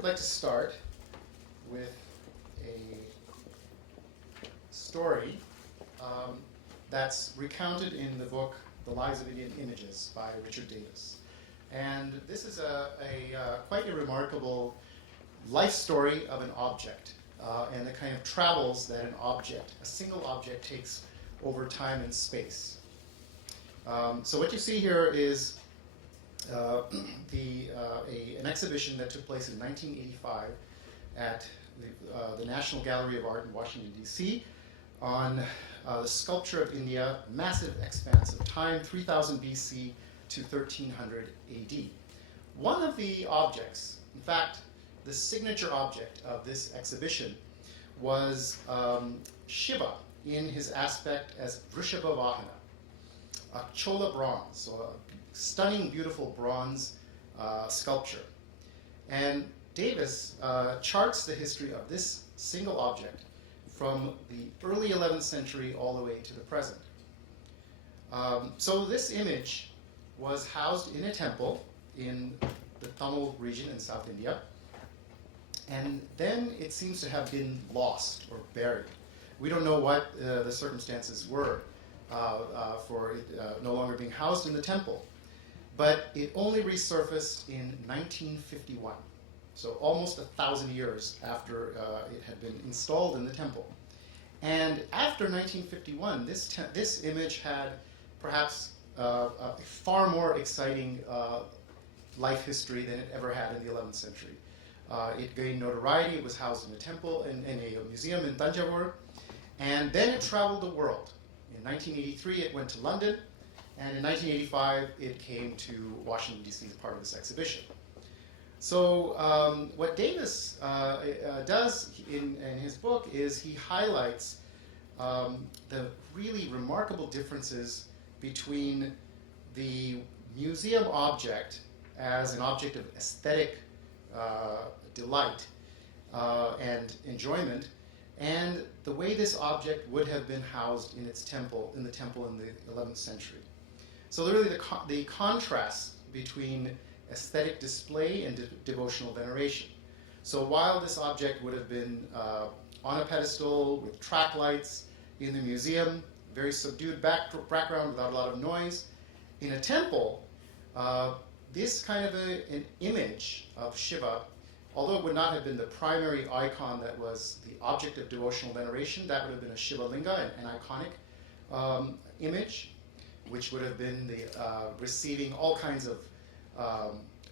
would like to start with a story that's recounted in the book The Lives of Indian Images by Richard Davis. And this is quite a remarkable life story of an object and the kind of travels that an object, a single object, takes over time and space. So what you see here is an exhibition that took place in 1985 at the National Gallery of Art in Washington, D.C. on the sculpture of India, massive expanse of time, 3000 BC to 1300 AD. One of the objects, in fact, the signature object of this exhibition was Shiva in his aspect as Vrishabhavahana, a Chola bronze, so a stunning, beautiful bronze sculpture. And Davis charts the history of this single object from the early 11th century all the way to the present. So this image was housed in a temple in the Tamil region in South India, and then it seems to have been lost or buried. We don't know what the circumstances were for it no longer being housed in the temple, but it only resurfaced in 1951. So almost 1,000 years after it had been installed in the temple. And after 1951, this image had perhaps a far more exciting life history than it ever had in the 11th century. It gained notoriety. It was housed in a temple, in a museum in Thanjavur, and then it traveled the world. In 1983, it went to London, and in 1985, it came to Washington, D.C. as part of this exhibition. So what Davis does in his book is he highlights the really remarkable differences between the museum object as an object of aesthetic delight and enjoyment, and the way this object would have been housed in its temple, in the 11th century. So really the contrast between aesthetic display and devotional veneration. So while this object would have been on a pedestal with track lights in the museum, very subdued background without a lot of noise, in a temple, this kind of an image of Shiva, although it would not have been the primary icon that was the object of devotional veneration, that would have been a Shiva Linga, an iconic image, which would have been receiving all kinds of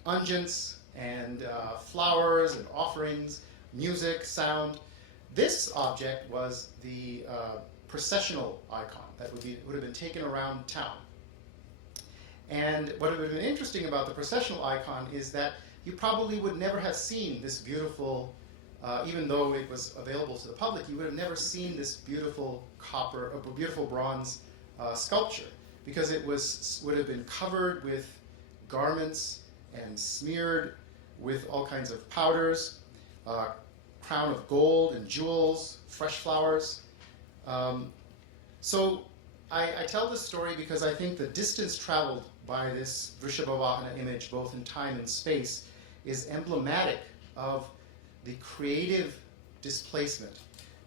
unguents and flowers and offerings, music, sound. This object was the processional icon that would have been taken around town. And what would have been interesting about the processional icon is that you probably would never have seen this beautiful, even though it was available to the public, you would have never seen this beautiful beautiful bronze sculpture, because it would have been covered with garments and smeared with all kinds of powders, crown of gold and jewels, fresh flowers. So I tell this story because I think the distance traveled by this Vrishabhavahana image, both in time and space, is emblematic of the creative displacement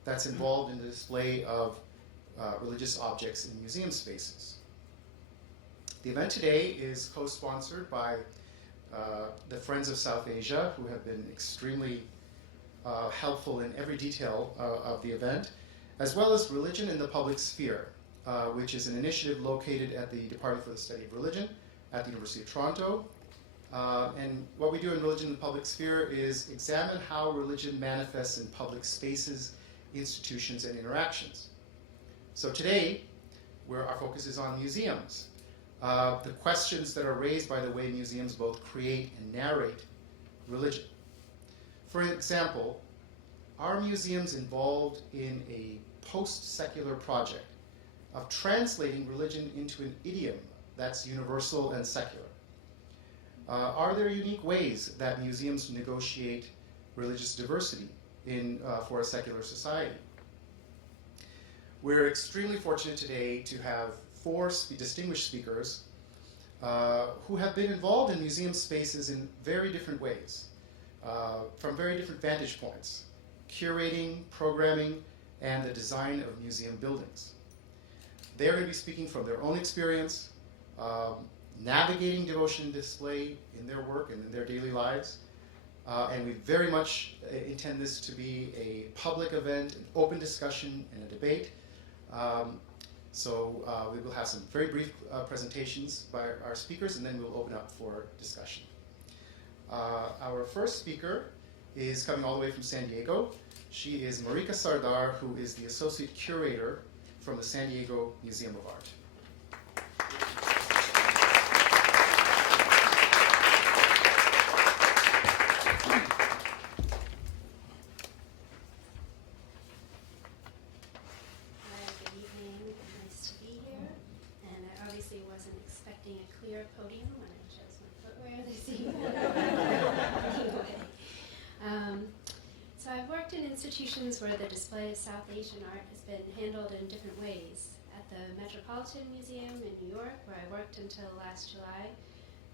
that's involved in the display of religious objects in museum spaces. The event today is co-sponsored by the Friends of South Asia, who have been extremely helpful in every detail of the event, as well as Religion in the Public Sphere, which is an initiative located at the Department for the Study of Religion at the University of Toronto. And what we do in Religion in the Public Sphere is examine how religion manifests in public spaces, institutions, and interactions. So today, where our focus is on museums, the questions that are raised by the way museums both create and narrate religion. For example, are museums involved in a post-secular project of translating religion into an idiom that's universal and secular? Are there unique ways that museums negotiate religious diversity for a secular society? We're extremely fortunate today to have 4 distinguished speakers who have been involved in museum spaces in very different ways. from very different vantage points: curating, programming, and the design of museum buildings. They're going to be speaking from their own experience, navigating devotion display in their work and in their daily lives. And we very much intend this to be a public event, an open discussion, and a debate. So we will have some very brief presentations by our speakers, and then we'll open up for discussion. Our first speaker is coming all the way from San Diego. She is Marika Sardar, who is the Associate Curator from the San Diego Museum of Art. Where the display of South Asian art has been handled in different ways. At the Metropolitan Museum in New York, where I worked until last July,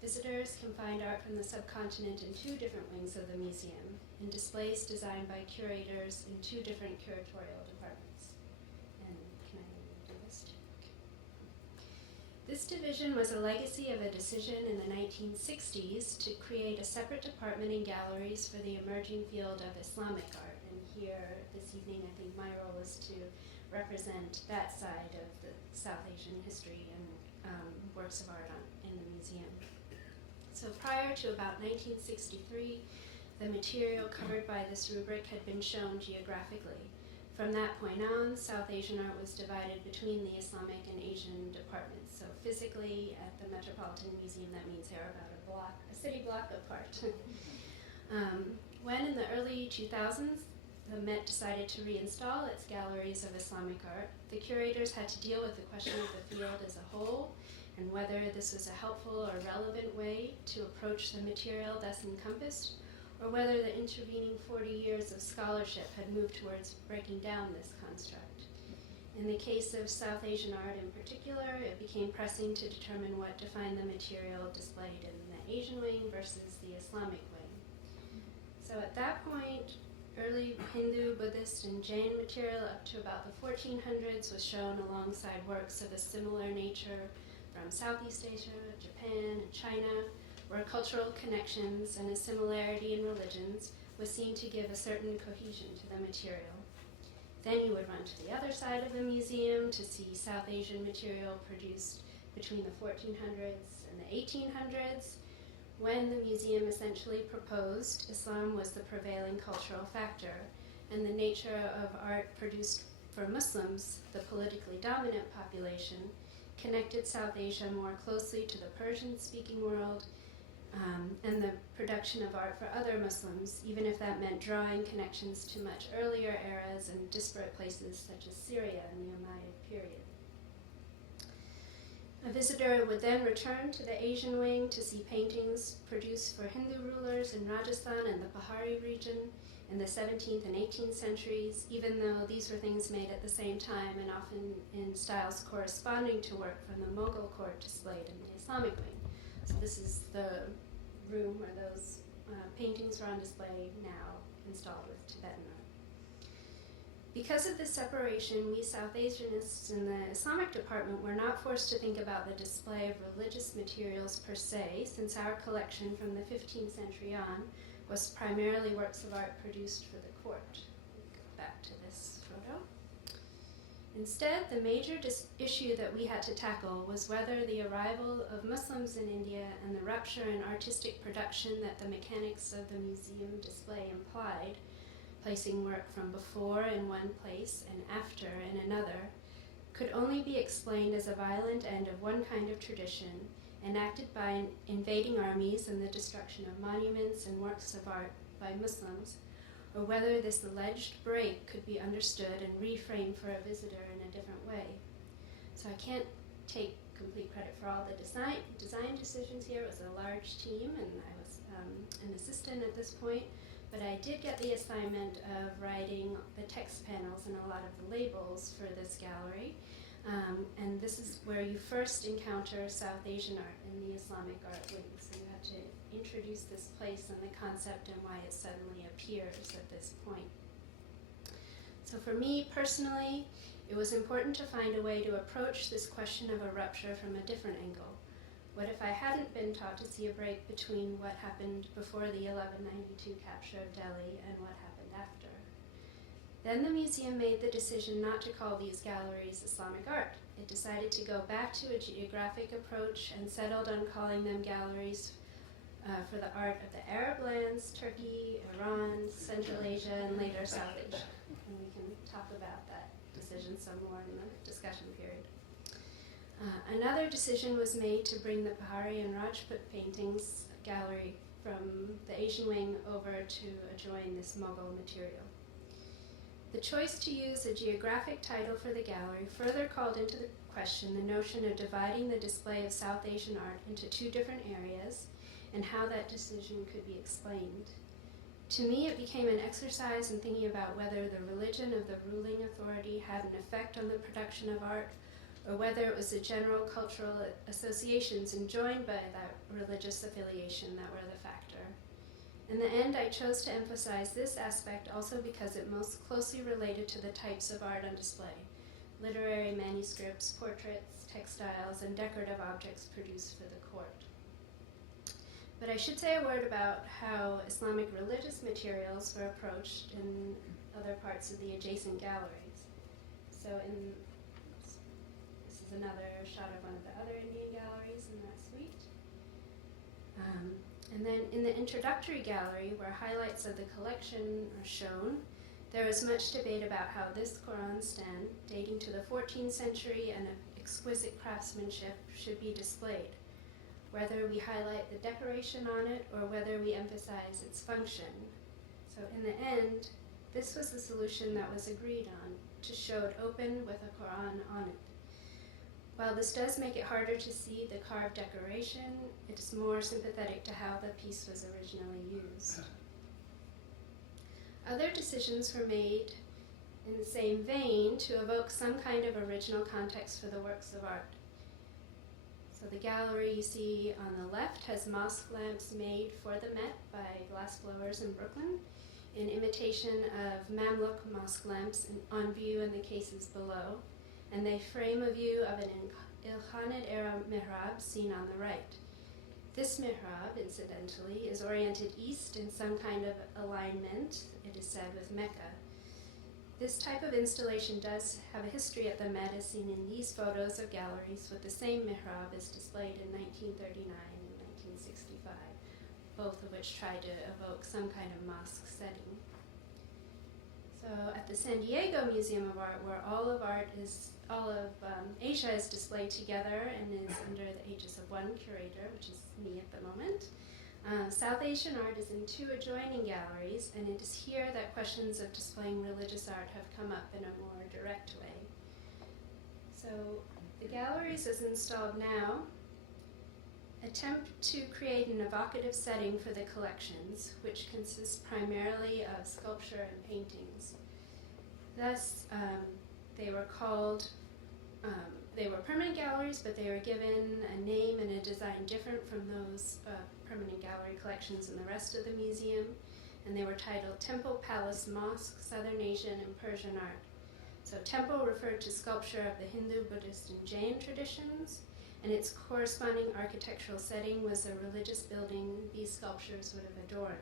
visitors can find art from the subcontinent in 2 different wings of the museum, in displays designed by curators in 2 different curatorial departments. And can I do this too? Okay. This division was a legacy of a decision in the 1960s to create a separate department in galleries for the emerging field of Islamic art. Here this evening, I think my role is to represent that side of the South Asian history and works of art in the museum. So prior to about 1963, the material covered by this rubric had been shown geographically. From that point on, South Asian art was divided between the Islamic and Asian departments. So physically, at the Metropolitan Museum, that means they're about a city block apart. When in the early 2000s, the Met decided to reinstall its galleries of Islamic art, the curators had to deal with the question of the field as a whole and whether this was a helpful or relevant way to approach the material thus encompassed, or whether the intervening 40 years of scholarship had moved towards breaking down this construct. In the case of South Asian art in particular, it became pressing to determine what defined the material displayed in the Asian wing versus the Islamic wing. So at that point, early Hindu, Buddhist, and Jain material up to about the 1400s was shown alongside works of a similar nature from Southeast Asia, Japan, and China, where cultural connections and a similarity in religions was seen to give a certain cohesion to the material. Then you would run to the other side of the museum to see South Asian material produced between the 1400s and the 1800s, when the museum essentially proposed Islam was the prevailing cultural factor, and the nature of art produced for Muslims, the politically dominant population, connected South Asia more closely to the Persian-speaking world, and the production of art for other Muslims, even if that meant drawing connections to much earlier eras and disparate places such as Syria in the Umayyad period. A visitor would then return to the Asian wing to see paintings produced for Hindu rulers in Rajasthan and the Pahari region in the 17th and 18th centuries, even though these were things made at the same time and often in styles corresponding to work from the Mughal court displayed in the Islamic wing. So this is the room where those paintings are on display now, installed with Tibetan art. Because of this separation, we South Asianists in the Islamic department were not forced to think about the display of religious materials per se, since our collection from the 15th century on was primarily works of art produced for the court. Go back to this photo. Instead, the major issue that we had to tackle was whether the arrival of Muslims in India and the rupture in artistic production that the mechanics of the museum display implied, placing work from before in one place and after in another, could only be explained as a violent end of one kind of tradition, enacted by invading armies and the destruction of monuments and works of art by Muslims, or whether this alleged break could be understood and reframed for a visitor in a different way. So I can't take complete credit for all the design decisions here. It was a large team, and I was an assistant at this point, but I did get the assignment of writing the text panels and a lot of the labels for this gallery. And this is where you first encounter South Asian art in the Islamic art wing. So you have to introduce this place and the concept and why it suddenly appears at this point. So for me personally, it was important to find a way to approach this question of a rupture from a different angle. What if I hadn't been taught to see a break between what happened before the 1192 capture of Delhi and what happened after? Then the museum made the decision not to call these galleries Islamic art. It decided to go back to a geographic approach and settled on calling them galleries for the art of the Arab lands, Turkey, Iran, Central Asia, and later South Asia. And we can talk about that decision some more in the discussion period. Another decision was made to bring the Pahari and Rajput paintings gallery from the Asian wing over to adjoin this Mughal material. The choice to use a geographic title for the gallery further called into the question the notion of dividing the display of South Asian art into two different areas and how that decision could be explained. To me, it became an exercise in thinking about whether the religion of the ruling authority had an effect on the production of art, or whether it was the general cultural associations enjoined by that religious affiliation that were the factor. In the end, I chose to emphasize this aspect also because it most closely related to the types of art on display: literary manuscripts, portraits, textiles, and decorative objects produced for the court. But I should say a word about how Islamic religious materials were approached in other parts of the adjacent galleries. So this is another shot of one of the other Indian galleries in that suite. And then in the introductory gallery, where highlights of the collection are shown, there is much debate about how this Quran stand, dating to the 14th century and of exquisite craftsmanship, should be displayed, whether we highlight the decoration on it or whether we emphasize its function. So in the end, this was the solution that was agreed on, to show it open with a Quran on it. While this does make it harder to see the carved decoration, it is more sympathetic to how the piece was originally used. Other decisions were made in the same vein to evoke some kind of original context for the works of art. So the gallery you see on the left has mosque lamps made for the Met by glassblowers in Brooklyn, in imitation of Mamluk mosque lamps on view in the cases below, and they frame a view of an Ilkhanid-era mihrab seen on the right. This mihrab, incidentally, is oriented east in some kind of alignment, it is said, with Mecca. This type of installation does have a history at the Met, as seen in these photos of galleries with the same mihrab as displayed in 1939 and 1965, both of which tried to evoke some kind of mosque setting. So at the San Diego Museum of Art, where all of Asia is displayed together and is under the aegis of one curator, which is me at the moment, South Asian art is in two adjoining galleries, and it is here that questions of displaying religious art have come up in a more direct way. So the galleries as installed now attempt to create an evocative setting for the collections, which consists primarily of sculpture and paintings. Thus, they were permanent galleries, but they were given a name and a design different from those permanent gallery collections in the rest of the museum, and they were titled Temple, Palace, Mosque, Southern Asian, and Persian Art. So temple referred to sculpture of the Hindu, Buddhist, and Jain traditions, and its corresponding architectural setting was a religious building these sculptures would have adorned.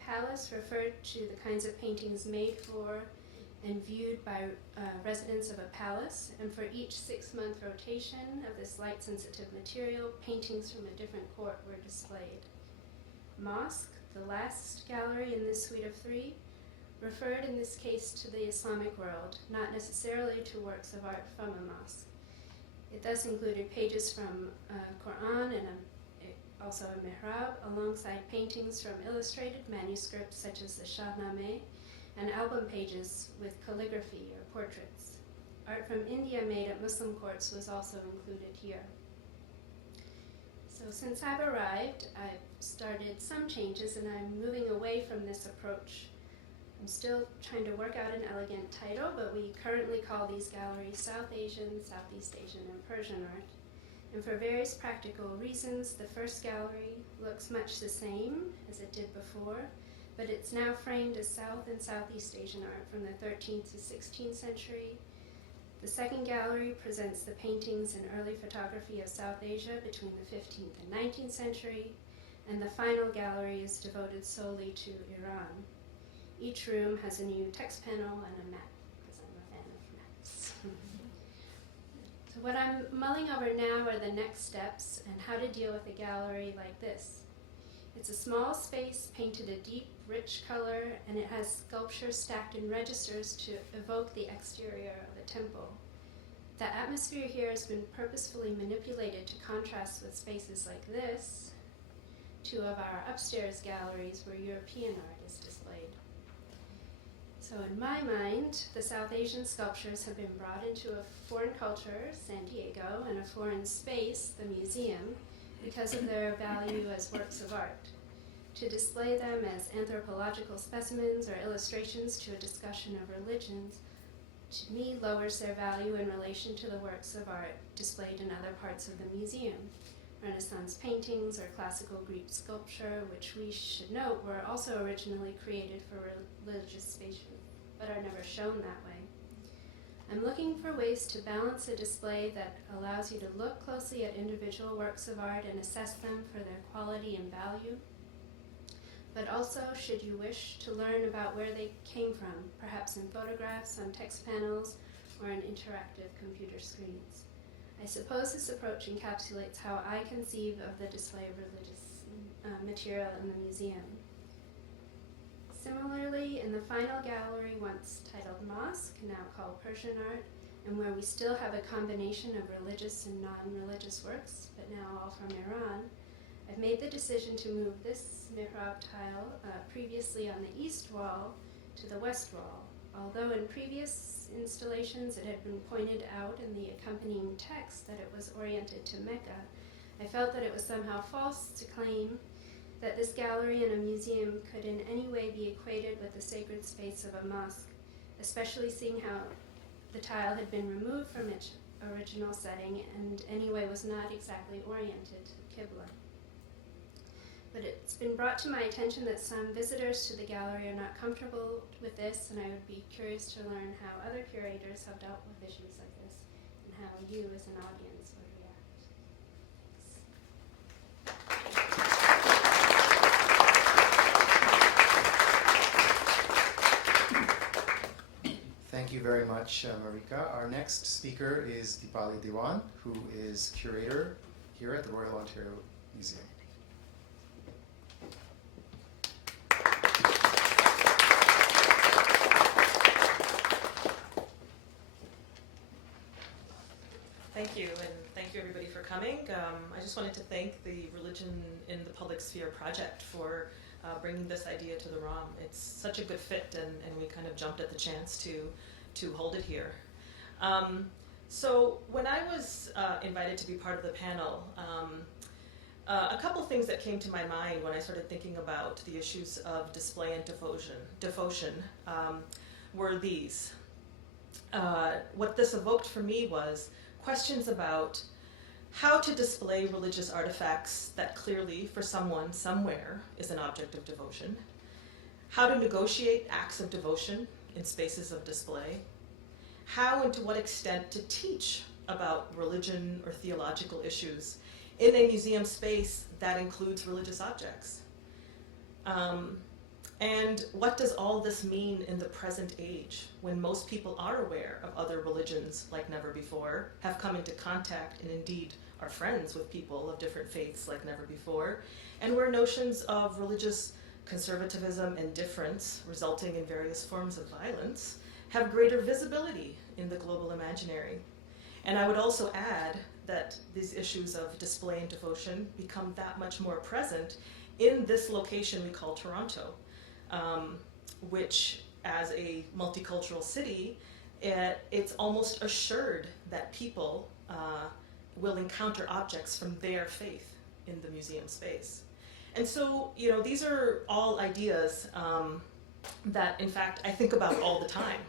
Palace referred to the kinds of paintings made for and viewed by residents of a palace, and for each 6-month rotation of this light-sensitive material, paintings from a different court were displayed. Mosque, the last gallery in this suite of 3, referred in this case to the Islamic world, not necessarily to works of art from a mosque. It thus included pages from Quran and also a mihrab, alongside paintings from illustrated manuscripts such as the Shahnameh, and album pages with calligraphy or portraits. Art from India made at Muslim courts was also included here. So since I've arrived, I've started some changes, and I'm moving away from this approach I'm still trying to work out an elegant title, but we currently call these galleries South Asian, Southeast Asian, and Persian art. And for various practical reasons, the first gallery looks much the same as it did before, but it's now framed as South and Southeast Asian art from the 13th to 16th century. The second gallery presents the paintings and early photography of South Asia between the 15th and 19th century, and the final gallery is devoted solely to Iran. Each room has a new text panel and a map, because I'm a fan of maps. So what I'm mulling over now are the next steps and how to deal with a gallery like this. It's a small space painted a deep, rich color, and it has sculpture stacked in registers to evoke the exterior of a temple. The atmosphere here has been purposefully manipulated to contrast with spaces like this, two of our upstairs galleries where European art is displayed. So in my mind, the South Asian sculptures have been brought into a foreign culture, San Diego, and a foreign space, the museum, because of their value as works of art. To display them as anthropological specimens or illustrations to a discussion of religions, to me, lowers their value in relation to the works of art displayed in other parts of the museum. Renaissance paintings or classical Greek sculpture, which we should note were also originally created for religious spaces, but are never shown that way. I'm looking for ways to balance a display that allows you to look closely at individual works of art and assess them for their quality and value, but also, should you wish, to learn about where they came from, perhaps in photographs, on text panels, or in interactive computer screens. I suppose this approach encapsulates how I conceive of the display of religious material in the museum. Similarly, in the final gallery, once titled Mosque, now called Persian Art, and where we still have a combination of religious and non-religious works, but now all from Iran, I've made the decision to move this mihrab tile previously on the east wall to the west wall. Although in previous installations it had been pointed out in the accompanying text that it was oriented to Mecca, I felt that it was somehow false to claim that this gallery in a museum could in any way be equated with the sacred space of a mosque, especially seeing how the tile had been removed from its original setting and anyway was not exactly oriented to Qibla. But it's been brought to my attention that some visitors to the gallery are not comfortable with this, and I would be curious to learn how other curators have dealt with issues like this, and how you as an audience would react. Thank you very much, Marika. Our next speaker is Deepali Dewan, who is curator here at the Royal Ontario Museum. Thank you, and thank you everybody for coming. I just wanted to thank the Religion in the Public Sphere project for bringing this idea to the ROM. It's such a good fit, and we kind of jumped at the chance to hold it here. So when I was invited to be part of the panel, a couple things that came to my mind when I started thinking about the issues of display and devotion were these. What this evoked for me was questions about how to display religious artifacts that clearly, for someone somewhere, is an object of devotion, how to negotiate acts of devotion in spaces of display, how and to what extent to teach about religion or theological issues in a museum space that includes religious objects. And what does all this mean in the present age, when most people are aware of other religions like never before, have come into contact and indeed are friends with people of different faiths like never before, and where notions of religious conservatism and difference, resulting in various forms of violence, have greater visibility in the global imaginary. And I would also add that these issues of display and devotion become that much more present in this location we call Toronto. Which, as a multicultural city, it's almost assured that people will encounter objects from their faith in the museum space. And so, these are all ideas that, in fact, I think about all the time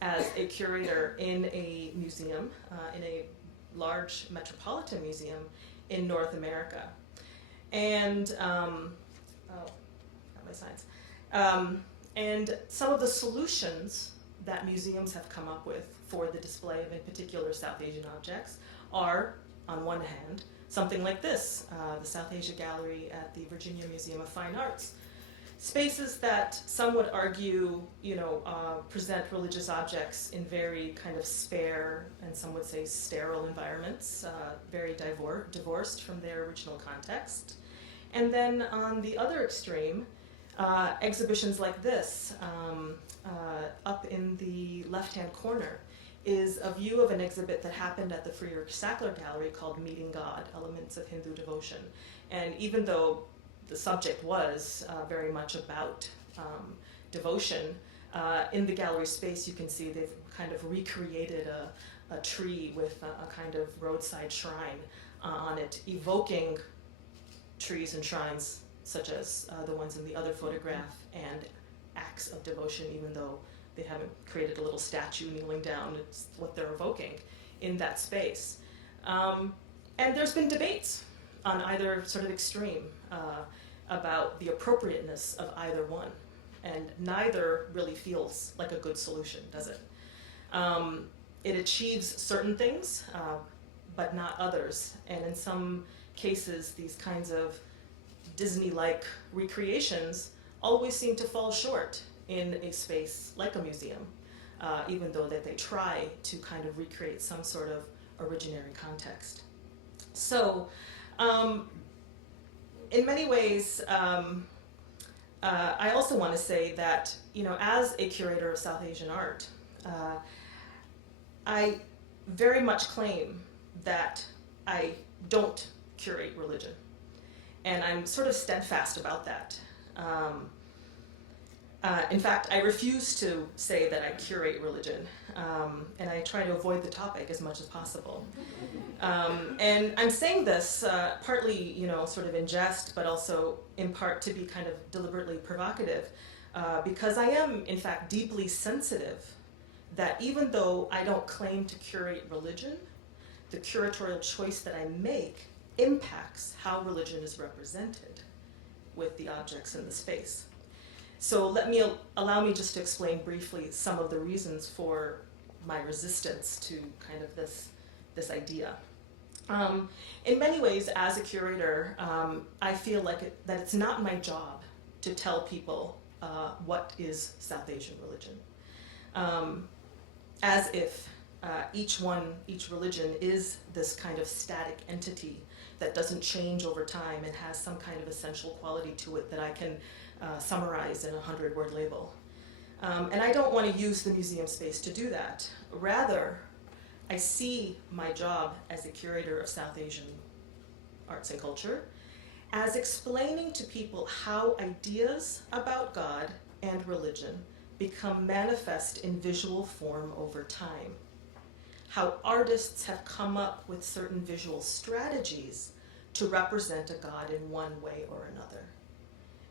as a curator in a museum, in a large metropolitan museum in North America. And, got my signs. And some of the solutions that museums have come up with for the display of, in particular, South Asian objects are, on one hand, something like this, the South Asia Gallery at the Virginia Museum of Fine Arts. Spaces that some would argue, present religious objects in very kind of spare, and some would say sterile environments, very divorced from their original context. And then on the other extreme, exhibitions like this, up in the left-hand corner, is a view of an exhibit that happened at the Friedrich Sackler Gallery called Meeting God, Elements of Hindu Devotion. And even though the subject was very much about devotion, in the gallery space you can see they've kind of recreated a tree with a kind of roadside shrine on it, evoking trees and shrines such as the ones in the other photograph, and acts of devotion, even though they haven't created a little statue kneeling down. It's what they're evoking in that space. And there's been debates on either sort of extreme about the appropriateness of either one. And neither really feels like a good solution, does it? It achieves certain things, but not others. And in some cases, these kinds of Disney-like recreations always seem to fall short in a space like a museum, even though that they try to kind of recreate some sort of originary context. So, in many ways, I also want to say that, as a curator of South Asian art, I very much claim that I don't curate religion. And I'm sort of steadfast about that. In fact, I refuse to say that I curate religion, and I try to avoid the topic as much as possible. And I'm saying this partly, sort of in jest, but also in part to be kind of deliberately provocative, because I am, in fact, deeply sensitive that even though I don't claim to curate religion, the curatorial choice that I make impacts how religion is represented with the objects in the space. So allow me just to explain briefly some of the reasons for my resistance to kind of this idea. In many ways, as a curator, I feel like that it's not my job to tell people what is South Asian religion. As if each religion is this kind of static entity that doesn't change over time and has some kind of essential quality to it that I can summarize in a 100-word label. And I don't want to use the museum space to do that. Rather, I see my job as a curator of South Asian arts and culture as explaining to people how ideas about God and religion become manifest in visual form over time. How artists have come up with certain visual strategies to represent a God in one way or another.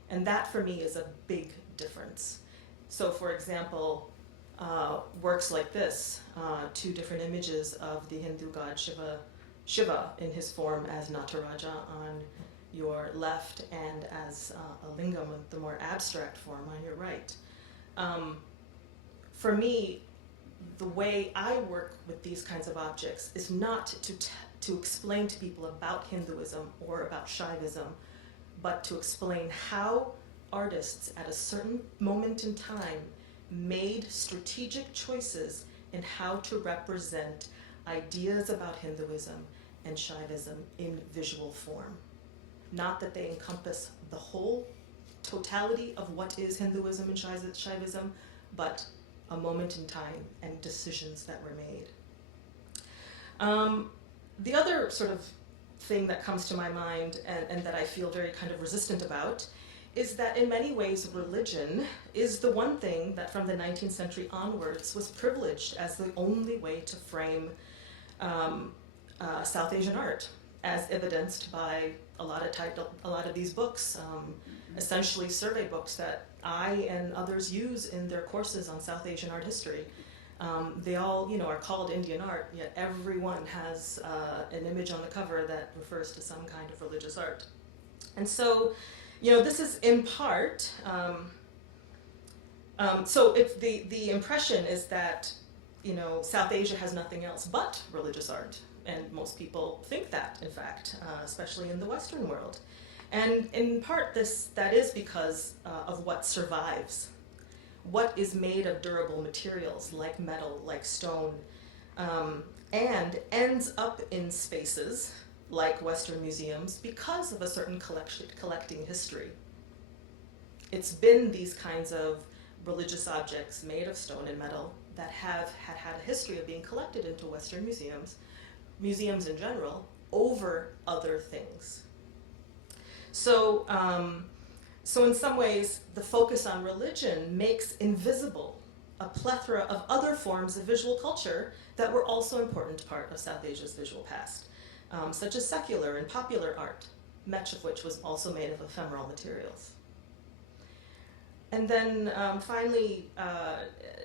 And that, for me, is a big difference. So, for example, works like this, two different images of the Hindu god Shiva in his form as Nataraja on your left and as a lingam, the more abstract form, on your right. For me, the way I work with these kinds of objects is not to explain to people about Hinduism or about Shaivism, but to explain how artists at a certain moment in time made strategic choices in how to represent ideas about Hinduism and Shaivism in visual form. Not that they encompass the whole totality of what is Hinduism and Shaivism, but a moment in time and decisions that were made. The other sort of thing that comes to my mind and that I feel very kind of resistant about is that in many ways religion is the one thing that from the 19th century onwards was privileged as the only way to frame South Asian art. as evidenced by a lot of these books, essentially survey books that I and others use in their courses on South Asian art history. They all, are called Indian art, yet every one has an image on the cover that refers to some kind of religious art. And so, this is in part, so it's the impression is that, South Asia has nothing else but religious art. And most people think that, in fact, especially in the Western world. And in part, that is because of what survives. What is made of durable materials like metal, like stone, and ends up in spaces like Western museums because of a certain collecting history. It's been these kinds of religious objects made of stone and metal that had a history of being collected into Western museums in general, over other things. So, so in some ways, the focus on religion makes invisible a plethora of other forms of visual culture that were also an important part of South Asia's visual past, such as secular and popular art, much of which was also made of ephemeral materials. And then finally,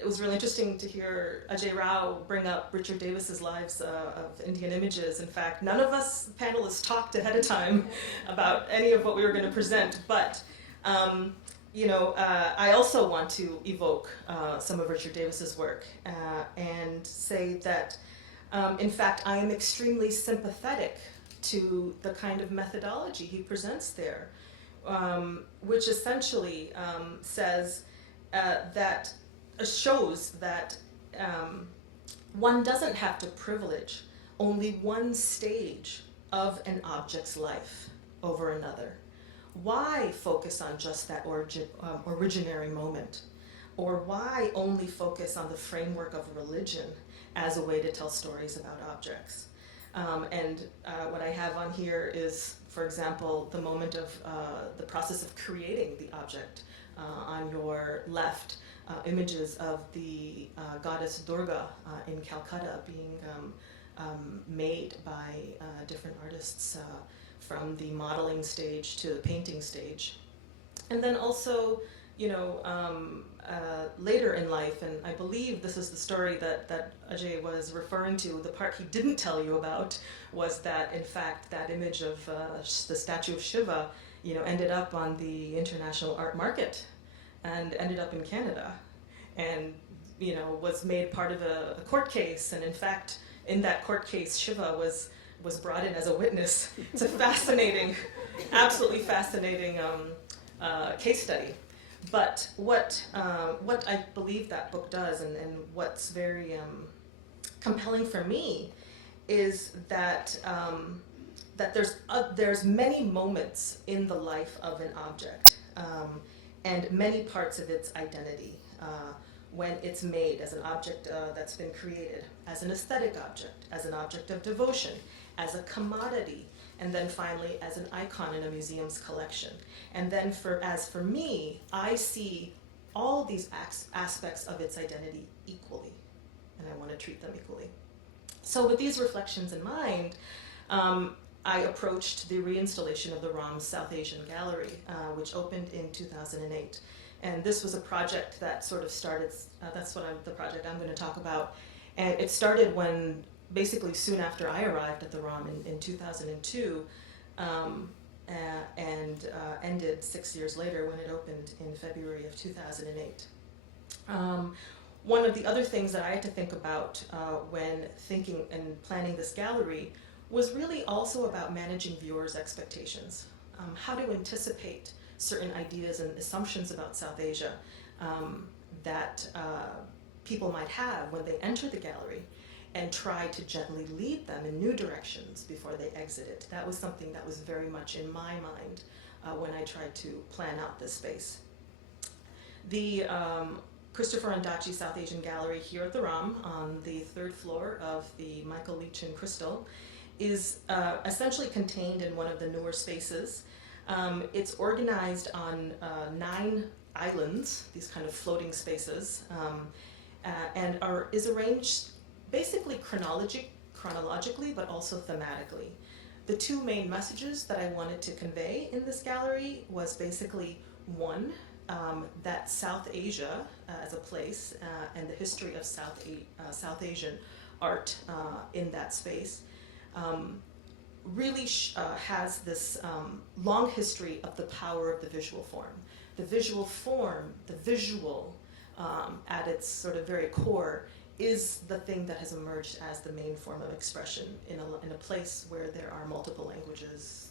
it was really interesting to hear Ajay Rao bring up Richard Davis's Lives of Indian Images. In fact, none of us panelists talked ahead of time about any of what we were going to present, but I also want to evoke some of Richard Davis's work and say that, in fact, I am extremely sympathetic to the kind of methodology he presents there. Which essentially says that shows that one doesn't have to privilege only one stage of an object's life over another. Why focus on just that originary moment? Or why only focus on the framework of religion as a way to tell stories about objects? And what I have on here is, for example, the moment of the process of creating the object. On your left, images of the goddess Durga in Calcutta being made by different artists from the modeling stage to the painting stage. And then also, later in life, and I believe this is the story that Ajay was referring to, the part he didn't tell you about was that, in fact, that image of the statue of Shiva, ended up on the international art market and ended up in Canada and, was made part of a court case. And in fact, in that court case, Shiva was brought in as a witness. It's a fascinating, absolutely fascinating case study. But what I believe that book does, and what's very compelling for me, is that that there's many moments in the life of an object, and many parts of its identity when it's made as an object that's been created, as an aesthetic object, as an object of devotion, as a commodity, and then finally as an icon in a museum's collection. And then as for me, I see all these aspects of its identity equally, and I want to treat them equally. So with these reflections in mind, I approached the reinstallation of the ROM's South Asian Gallery, which opened in 2008. And this was a project that sort of started, that's the project I'm going to talk about. And it started when, basically soon after I arrived at the ROM in 2002, and ended 6 years later when it opened in February of 2008. One of the other things that I had to think about when thinking and planning this gallery was really also about managing viewers' expectations. How to anticipate certain ideas and assumptions about South Asia that people might have when they enter the gallery, and try to gently lead them in new directions before they exit it. That was something that was very much in my mind when I tried to plan out this space. The Christopher Ondaatje South Asian Gallery here at the ROM on the 3rd floor of the Michael Leach and Crystal is essentially contained in one of the newer spaces. It's organized on 9 islands, these kind of floating spaces, and is arranged basically chronologically, but also thematically. The two main messages that I wanted to convey in this gallery was basically one, that South Asia as a place and the history of South Asian art in that space really has this long history of the power of the visual form. The visual form, the visual at its sort of very core, is the thing that has emerged as the main form of expression in a place where there are multiple languages,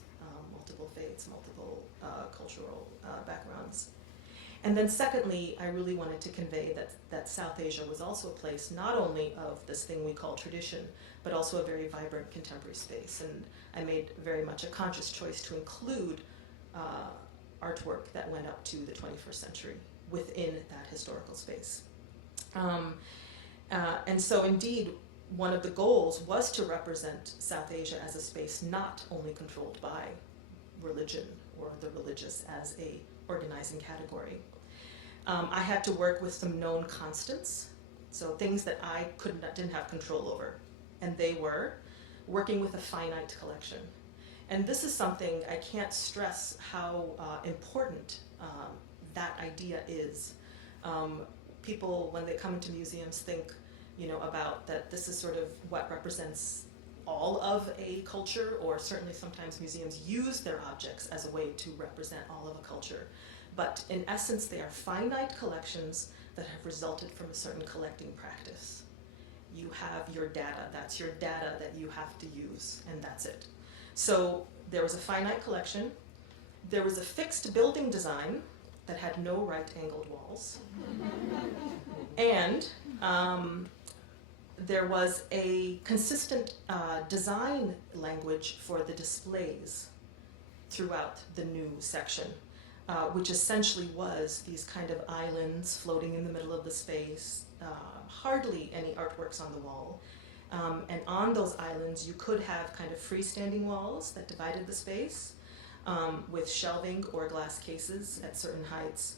multiple faiths, multiple cultural backgrounds. And then secondly, I really wanted to convey that South Asia was also a place not only of this thing we call tradition, but also a very vibrant contemporary space. And I made very much a conscious choice to include artwork that went up to the 21st century within that historical space. And so indeed, one of the goals was to represent South Asia as a space not only controlled by religion or the religious as a organizing category. I had to work with some known constants, so things that I didn't have control over, and they were working with a finite collection. And this is something I can't stress how important that idea is. People, when they come into museums, think, about that this is sort of what represents all of a culture, or certainly sometimes museums use their objects as a way to represent all of a culture. But in essence, they are finite collections that have resulted from a certain collecting practice. You have your data, that's your data that you have to use, and that's it. So there was a finite collection, there was a fixed building design that had no right-angled walls, and there was a consistent design language for the displays throughout the new section, which essentially was these kind of islands floating in the middle of the space, hardly any artworks on the wall. And on those islands, you could have kind of freestanding walls that divided the space with shelving or glass cases at certain heights.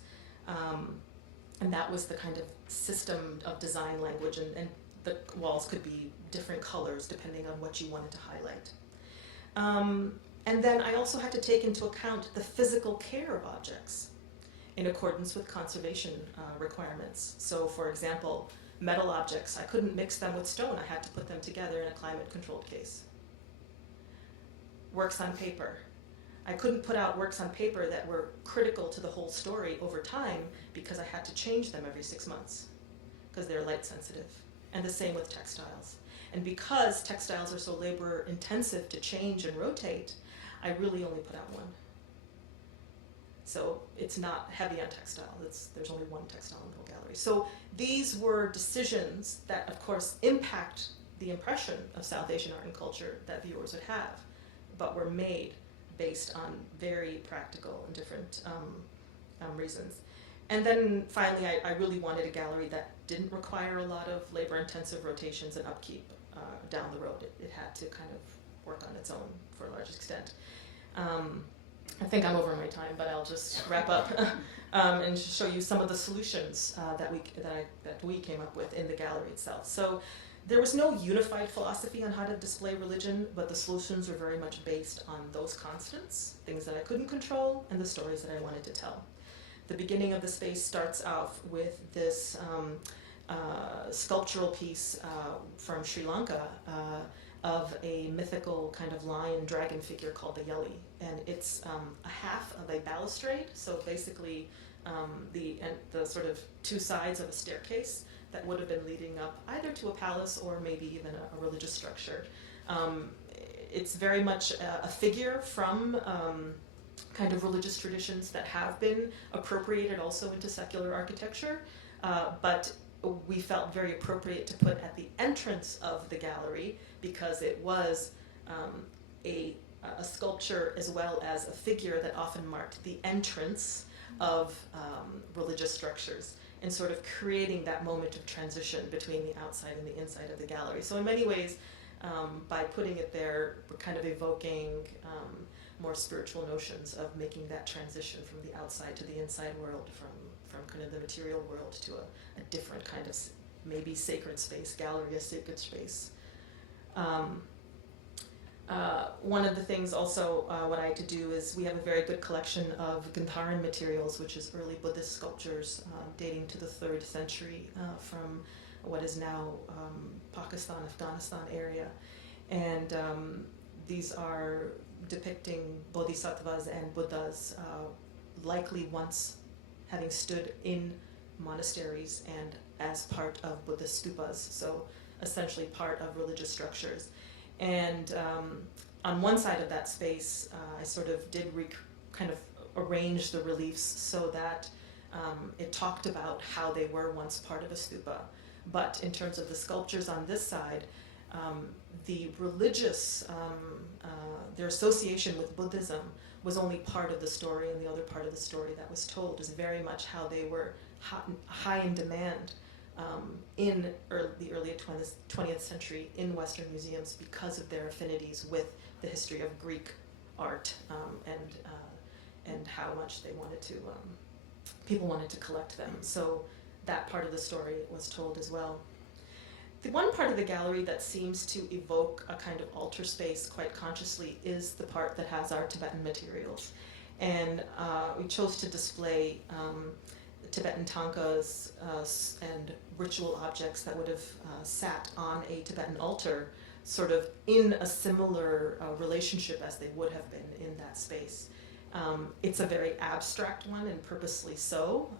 And that was the kind of system of design language, and the walls could be different colors depending on what you wanted to highlight. And then I also had to take into account the physical care of objects in accordance with conservation requirements. So for example, metal objects, I couldn't mix them with stone, I had to put them together in a climate-controlled case. Works on paper. I couldn't put out works on paper that were critical to the whole story over time because I had to change them every 6 months because they're light sensitive. And the same with textiles. And because textiles are so labor intensive to change and rotate, I really only put out one. So it's not heavy on textile, there's only one textile in the whole gallery. So these were decisions that of course impact the impression of South Asian art and culture that viewers would have, but were made based on very practical and different reasons. And then finally, I really wanted a gallery that didn't require a lot of labor-intensive rotations and upkeep down the road. It had to kind of work on its own for a large extent. I think I'm over my time, but I'll just wrap up and show you some of the solutions that we came up with in the gallery itself. So there was no unified philosophy on how to display religion, but the solutions were very much based on those constants, things that I couldn't control, and the stories that I wanted to tell. The beginning of the space starts off with this sculptural piece from Sri Lanka of a mythical kind of lion dragon figure called the Yali. And it's a half of a balustrade, so basically the sort of two sides of a staircase that would have been leading up either to a palace or maybe even a religious structure. It's very much a figure from kind of religious traditions that have been appropriated also into secular architecture, but we felt very appropriate to put at the entrance of the gallery because it was a sculpture as well as a figure that often marked the entrance of religious structures and sort of creating that moment of transition between the outside and the inside of the gallery. So in many ways, by putting it there, we're kind of evoking more spiritual notions of making that transition from the outside to the inside world, from kind of the material world to a different kind of maybe sacred space, gallery as sacred space. One of the things also what I had to do is we have a very good collection of Gandharan materials, which is early Buddhist sculptures dating to the 3rd century from what is now Pakistan, Afghanistan area. And these are depicting bodhisattvas and Buddhas likely once having stood in monasteries and as part of Buddhist stupas, so essentially part of religious structures. And on one side of that space, I sort of did kind of arrange the reliefs so that it talked about how they were once part of a stupa. But in terms of the sculptures on this side, the religious, their association with Buddhism was only part of the story, and the other part of the story that was told is very much how they were high in demand in the early 20th century in Western museums because of their affinities with the history of Greek art and how much they wanted to, people wanted to collect them. So that part of the story was told as well. The one part of the gallery that seems to evoke a kind of altar space quite consciously is the part that has our Tibetan materials. And we chose to display Tibetan tankas and ritual objects that would have sat on a Tibetan altar, sort of in a similar relationship as they would have been in that space. It's a very abstract one, and purposely so.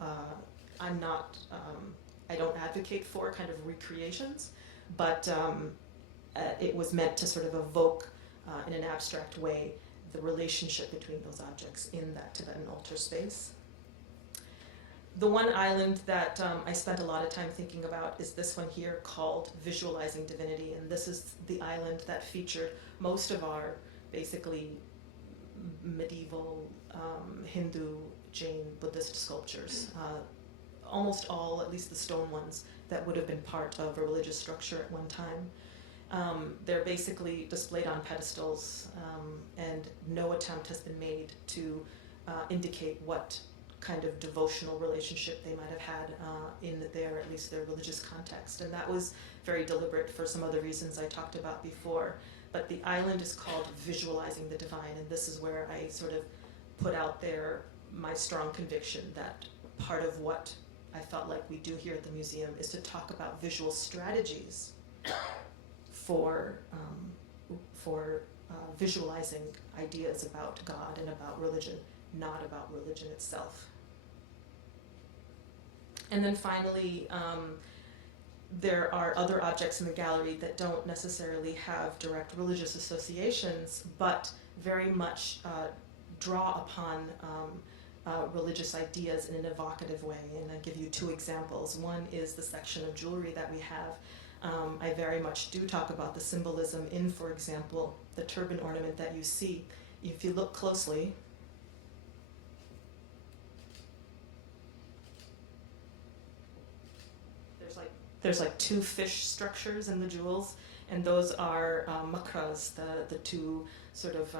I don't advocate for kind of recreations, but it was meant to sort of evoke in an abstract way the relationship between those objects in that Tibetan altar space. The one island that I spent a lot of time thinking about is this one here called Visualizing Divinity, and this is the island that featured most of our basically medieval Hindu, Jain, Buddhist sculptures. Almost all, at least the stone ones, that would have been part of a religious structure at one time. They're basically displayed on pedestals, and no attempt has been made to indicate what kind of devotional relationship they might have had in their, at least their religious context. And that was very deliberate for some of the reasons I talked about before. But the island is called Visualizing the Divine, and this is where I sort of put out there my strong conviction that part of what I felt like we do here at the museum is to talk about visual strategies for visualizing ideas about God and about religion, not about religion itself. And then finally, there are other objects in the gallery that don't necessarily have direct religious associations, but very much draw upon religious ideas in an evocative way. And I'll give you two examples. One is the section of jewelry that we have. I very much do talk about the symbolism in, for example, the turban ornament that you see. If you look closely, there's like two fish structures in the jewels, and those are makras, the two sort of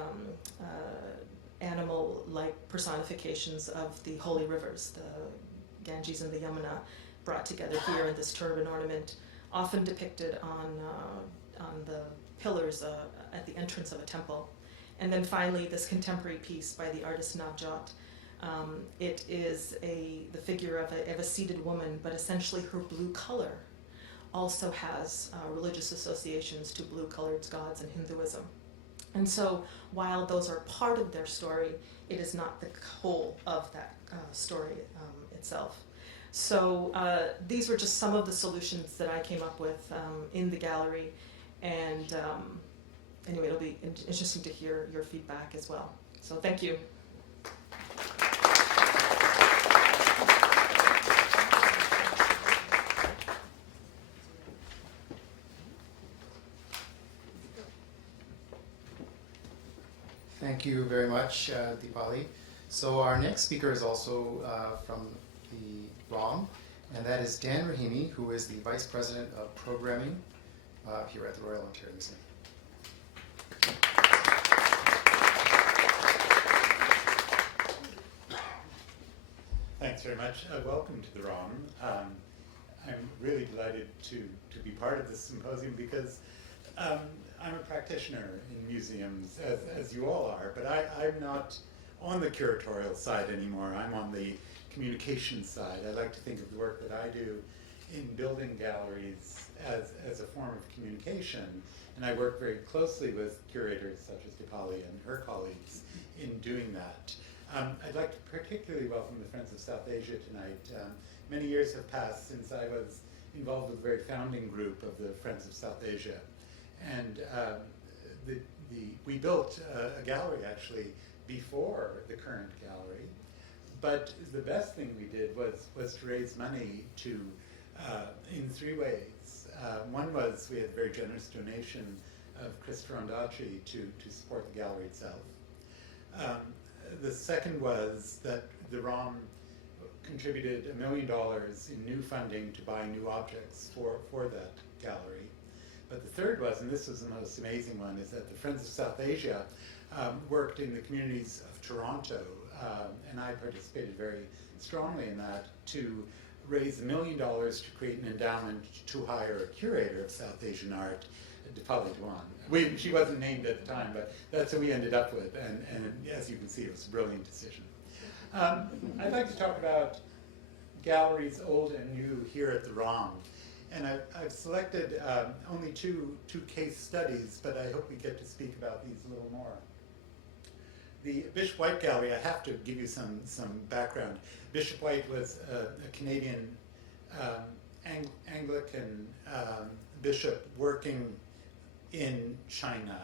animal-like personifications of the holy rivers, the Ganges and the Yamuna, brought together here in this turban ornament, often depicted on the pillars at the entrance of a temple. And then finally, this contemporary piece by the artist Navjot. It is the figure of a seated woman, but essentially her blue color also has religious associations to blue-colored gods in Hinduism. And so while those are part of their story, it is not the whole of that story itself. So these were just some of the solutions that I came up with in the gallery. And anyway, it'll be interesting to hear your feedback as well. So thank you. Thank you very much, Deepali. So our next speaker is also from the ROM, and that is Dan Rahimi, who is the Vice President of Programming here at the Royal Ontario Museum. Thanks very much. Welcome to the ROM. I'm really delighted to be part of this symposium because I'm a practitioner practitioner in museums, as you all are, but I'm not on the curatorial side anymore. I'm on the communication side. I like to think of the work that I do in building galleries as a form of communication, and I work very closely with curators such as Deepali and her colleagues in doing that. I'd like to particularly welcome the Friends of South Asia tonight. Many years have passed since I was involved with the very founding group of the Friends of South Asia, and we built a gallery actually before the current gallery, but the best thing we did was to raise money to in three ways. One was we had a very generous donation of Christopher Ondaatje to support the gallery itself. The second was that the ROM contributed $1 million in new funding to buy new objects for that gallery. But the third was, and this was the most amazing one, is that the Friends of South Asia worked in the communities of Toronto, and I participated very strongly in that, to raise $1 million to create an endowment to hire a curator of South Asian art, Deepali Dewan. She wasn't named at the time, but that's who we ended up with, and as you can see, it was a brilliant decision. I'd like to talk about galleries old and new here at the ROM. And I've selected only two case studies, but I hope we get to speak about these a little more. The Bishop White Gallery, I have to give you some background. Bishop White was a Canadian Anglican bishop working in China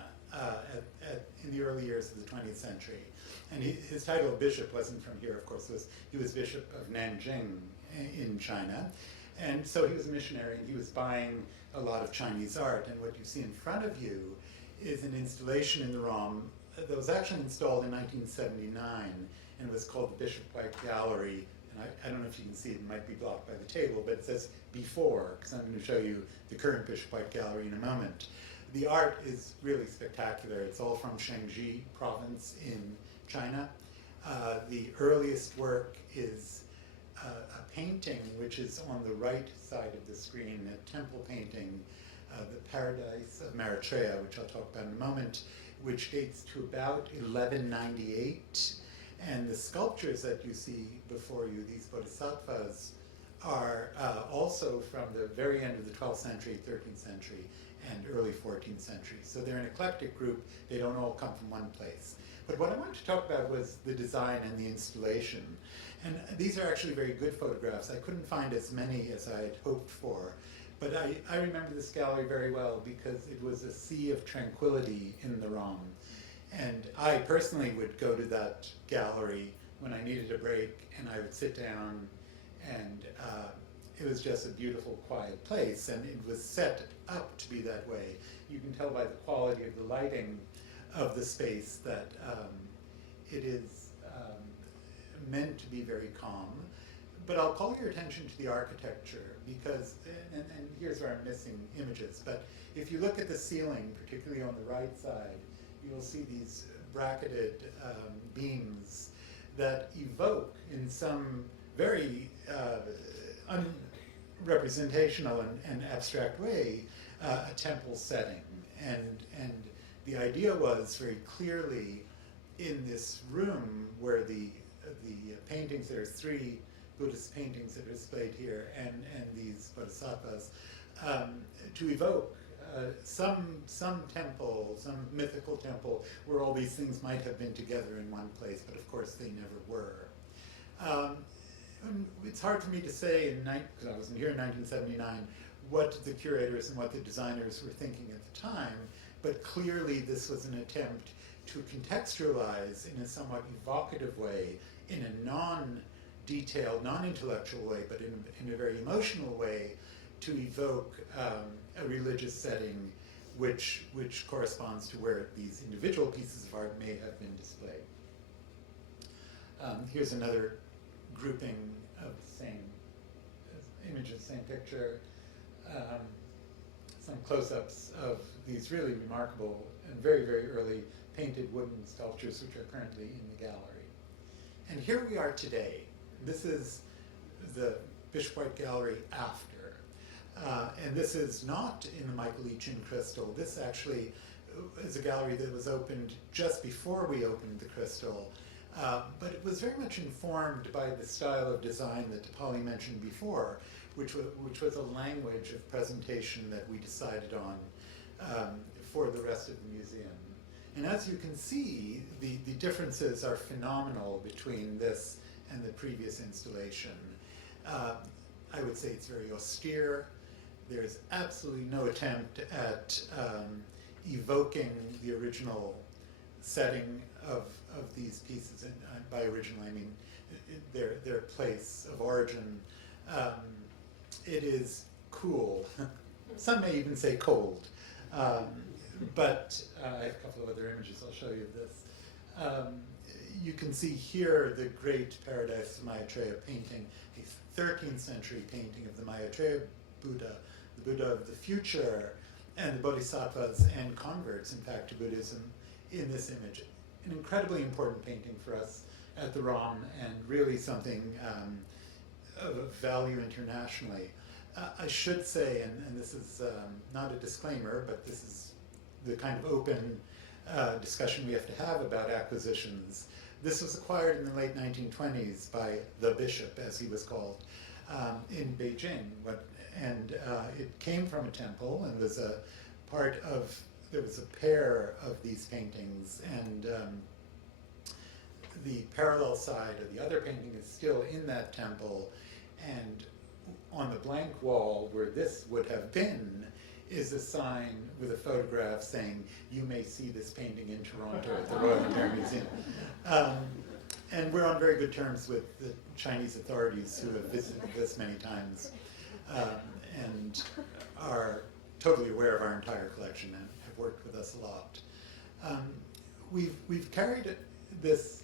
in the early years of the 20th century. And his title of bishop wasn't from here, of course. He was Bishop of Nanjing in China. And so he was a missionary, and he was buying a lot of Chinese art. And what you see in front of you is an installation in the ROM that was actually installed in 1979, and it was called the Bishop White Gallery. And I don't know if you can see it might be blocked by the table, but it says before, because I'm going to show you the current Bishop White Gallery in a moment. The art is really spectacular. It's all from Shanxi province in China. The earliest work is a painting which is on the right side of the screen, a temple painting, the Paradise of Maitreya, which I'll talk about in a moment, which dates to about 1198. And the sculptures that you see before you, these bodhisattvas, are also from the very end of the 12th century, 13th century, and early 14th century. So they're an eclectic group. They don't all come from one place. But what I wanted to talk about was the design and the installation. And these are actually very good photographs. I couldn't find as many as I had hoped for. But I remember this gallery very well because it was a sea of tranquility in the ROM. And I personally would go to that gallery when I needed a break, and I would sit down, and it was just a beautiful, quiet place, and it was set up to be that way. You can tell by the quality of the lighting of the space that it is meant to be very calm. But I'll call your attention to the architecture because, and here's where I'm missing images, but if you look at the ceiling, particularly on the right side, you'll see these bracketed beams that evoke in some very unrepresentational and abstract way a temple setting. And the idea was very clearly in this room where the paintings, there are three Buddhist paintings that are displayed here, and these bodhisattvas, to evoke some temple, some mythical temple, where all these things might have been together in one place, but of course they never were. It's hard for me to say, because I wasn't here in 1979, what the curators and what the designers were thinking at the time, but clearly this was an attempt to contextualize in a somewhat evocative way, in a non-detailed, non-intellectual way, but in a very emotional way, to evoke a religious setting which corresponds to where these individual pieces of art may have been displayed. Here's another grouping of the same images, same picture. Some close-ups of these really remarkable and very, very early painted wooden sculptures which are currently in the gallery. And here we are today. This is the Bishop White Gallery after. And this is not in the Michael Each in crystal. This actually is a gallery that was opened just before we opened the Crystal, but it was very much informed by the style of design that Deepali mentioned before, which was a language of presentation that we decided on for the rest of the museum. And as you can see, the differences are phenomenal between this and the previous installation. I would say it's very austere. There's absolutely no attempt at evoking the original setting of these pieces. And by original, I mean their place of origin. It is cool. Some may even say cold. But I have a couple of other images I'll show you of this. You can see here the great Paradise of Maitreya painting, a 13th century painting of the Maitreya Buddha, the Buddha of the future, and the bodhisattvas and converts, in fact, to Buddhism in this image. An incredibly important painting for us at the ROM, and really something of value internationally. I should say, and this is not a disclaimer, but this is the kind of open discussion we have to have about acquisitions. This was acquired in the late 1920s by the bishop, as he was called, in Beijing. And it came from a temple and was a part of, there was a pair of these paintings, and the parallel side of the other painting is still in that temple, and on the blank wall where this would have been is a sign with a photograph saying, "You may see this painting in Toronto at the Royal Imperial Museum." And we're on very good terms with the Chinese authorities who have visited this many times and are totally aware of our entire collection and have worked with us a lot. We've carried this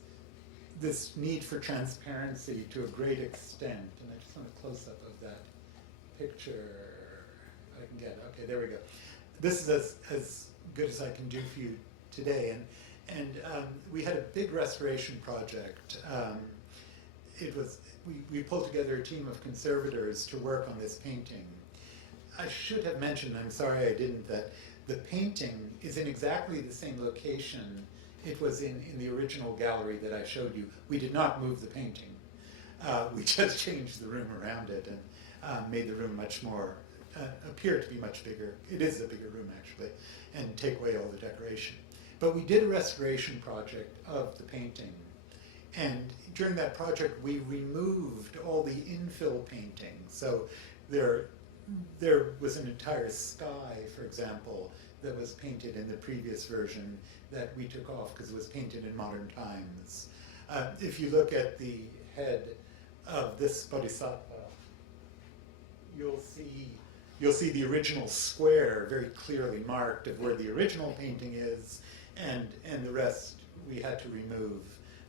need for transparency to a great extent, and I just want a close-up of that picture. I can get, okay, there we go. This is as good as I can do for you today, and we had a big restoration project. We pulled together a team of conservators to work on this painting. I should have mentioned, I'm sorry I didn't, that the painting is in exactly the same location it was in the original gallery that I showed you. We did not move the painting. We just changed the room around it and made the room much more, appear to be much bigger. It is a bigger room, actually, and take away all the decoration. But we did a restoration project of the painting. And during that project, we removed all the infill painting. So there was an entire sky, for example, that was painted in the previous version that we took off because it was painted in modern times. If you look at the head of this bodhisattva, you'll see the original square very clearly marked of where the original painting is, and the rest we had to remove.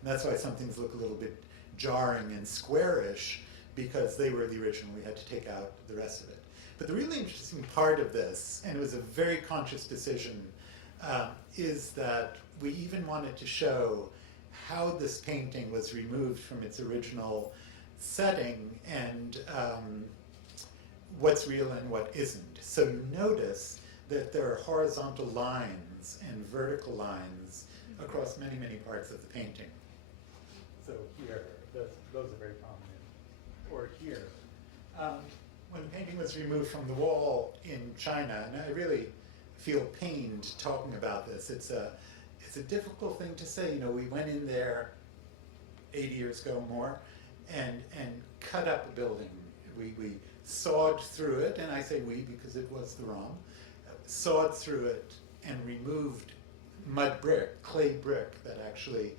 And that's why some things look a little bit jarring and squarish, because they were the original. We had to take out the rest of it. But the really interesting part of this, and it was a very conscious decision, is that we even wanted to show how this painting was removed from its original setting and what's real and what isn't. So you notice that there are horizontal lines and vertical lines across many, many parts of the painting. So here, those are very prominent. Or here. When the painting was removed from the wall in China, and I really feel pained talking about this, it's a difficult thing to say. You know, we went in there 80 years ago or more and cut up a building. We sawed through it, and I say we because it was the ROM, sawed through it and removed mud brick, clay brick that actually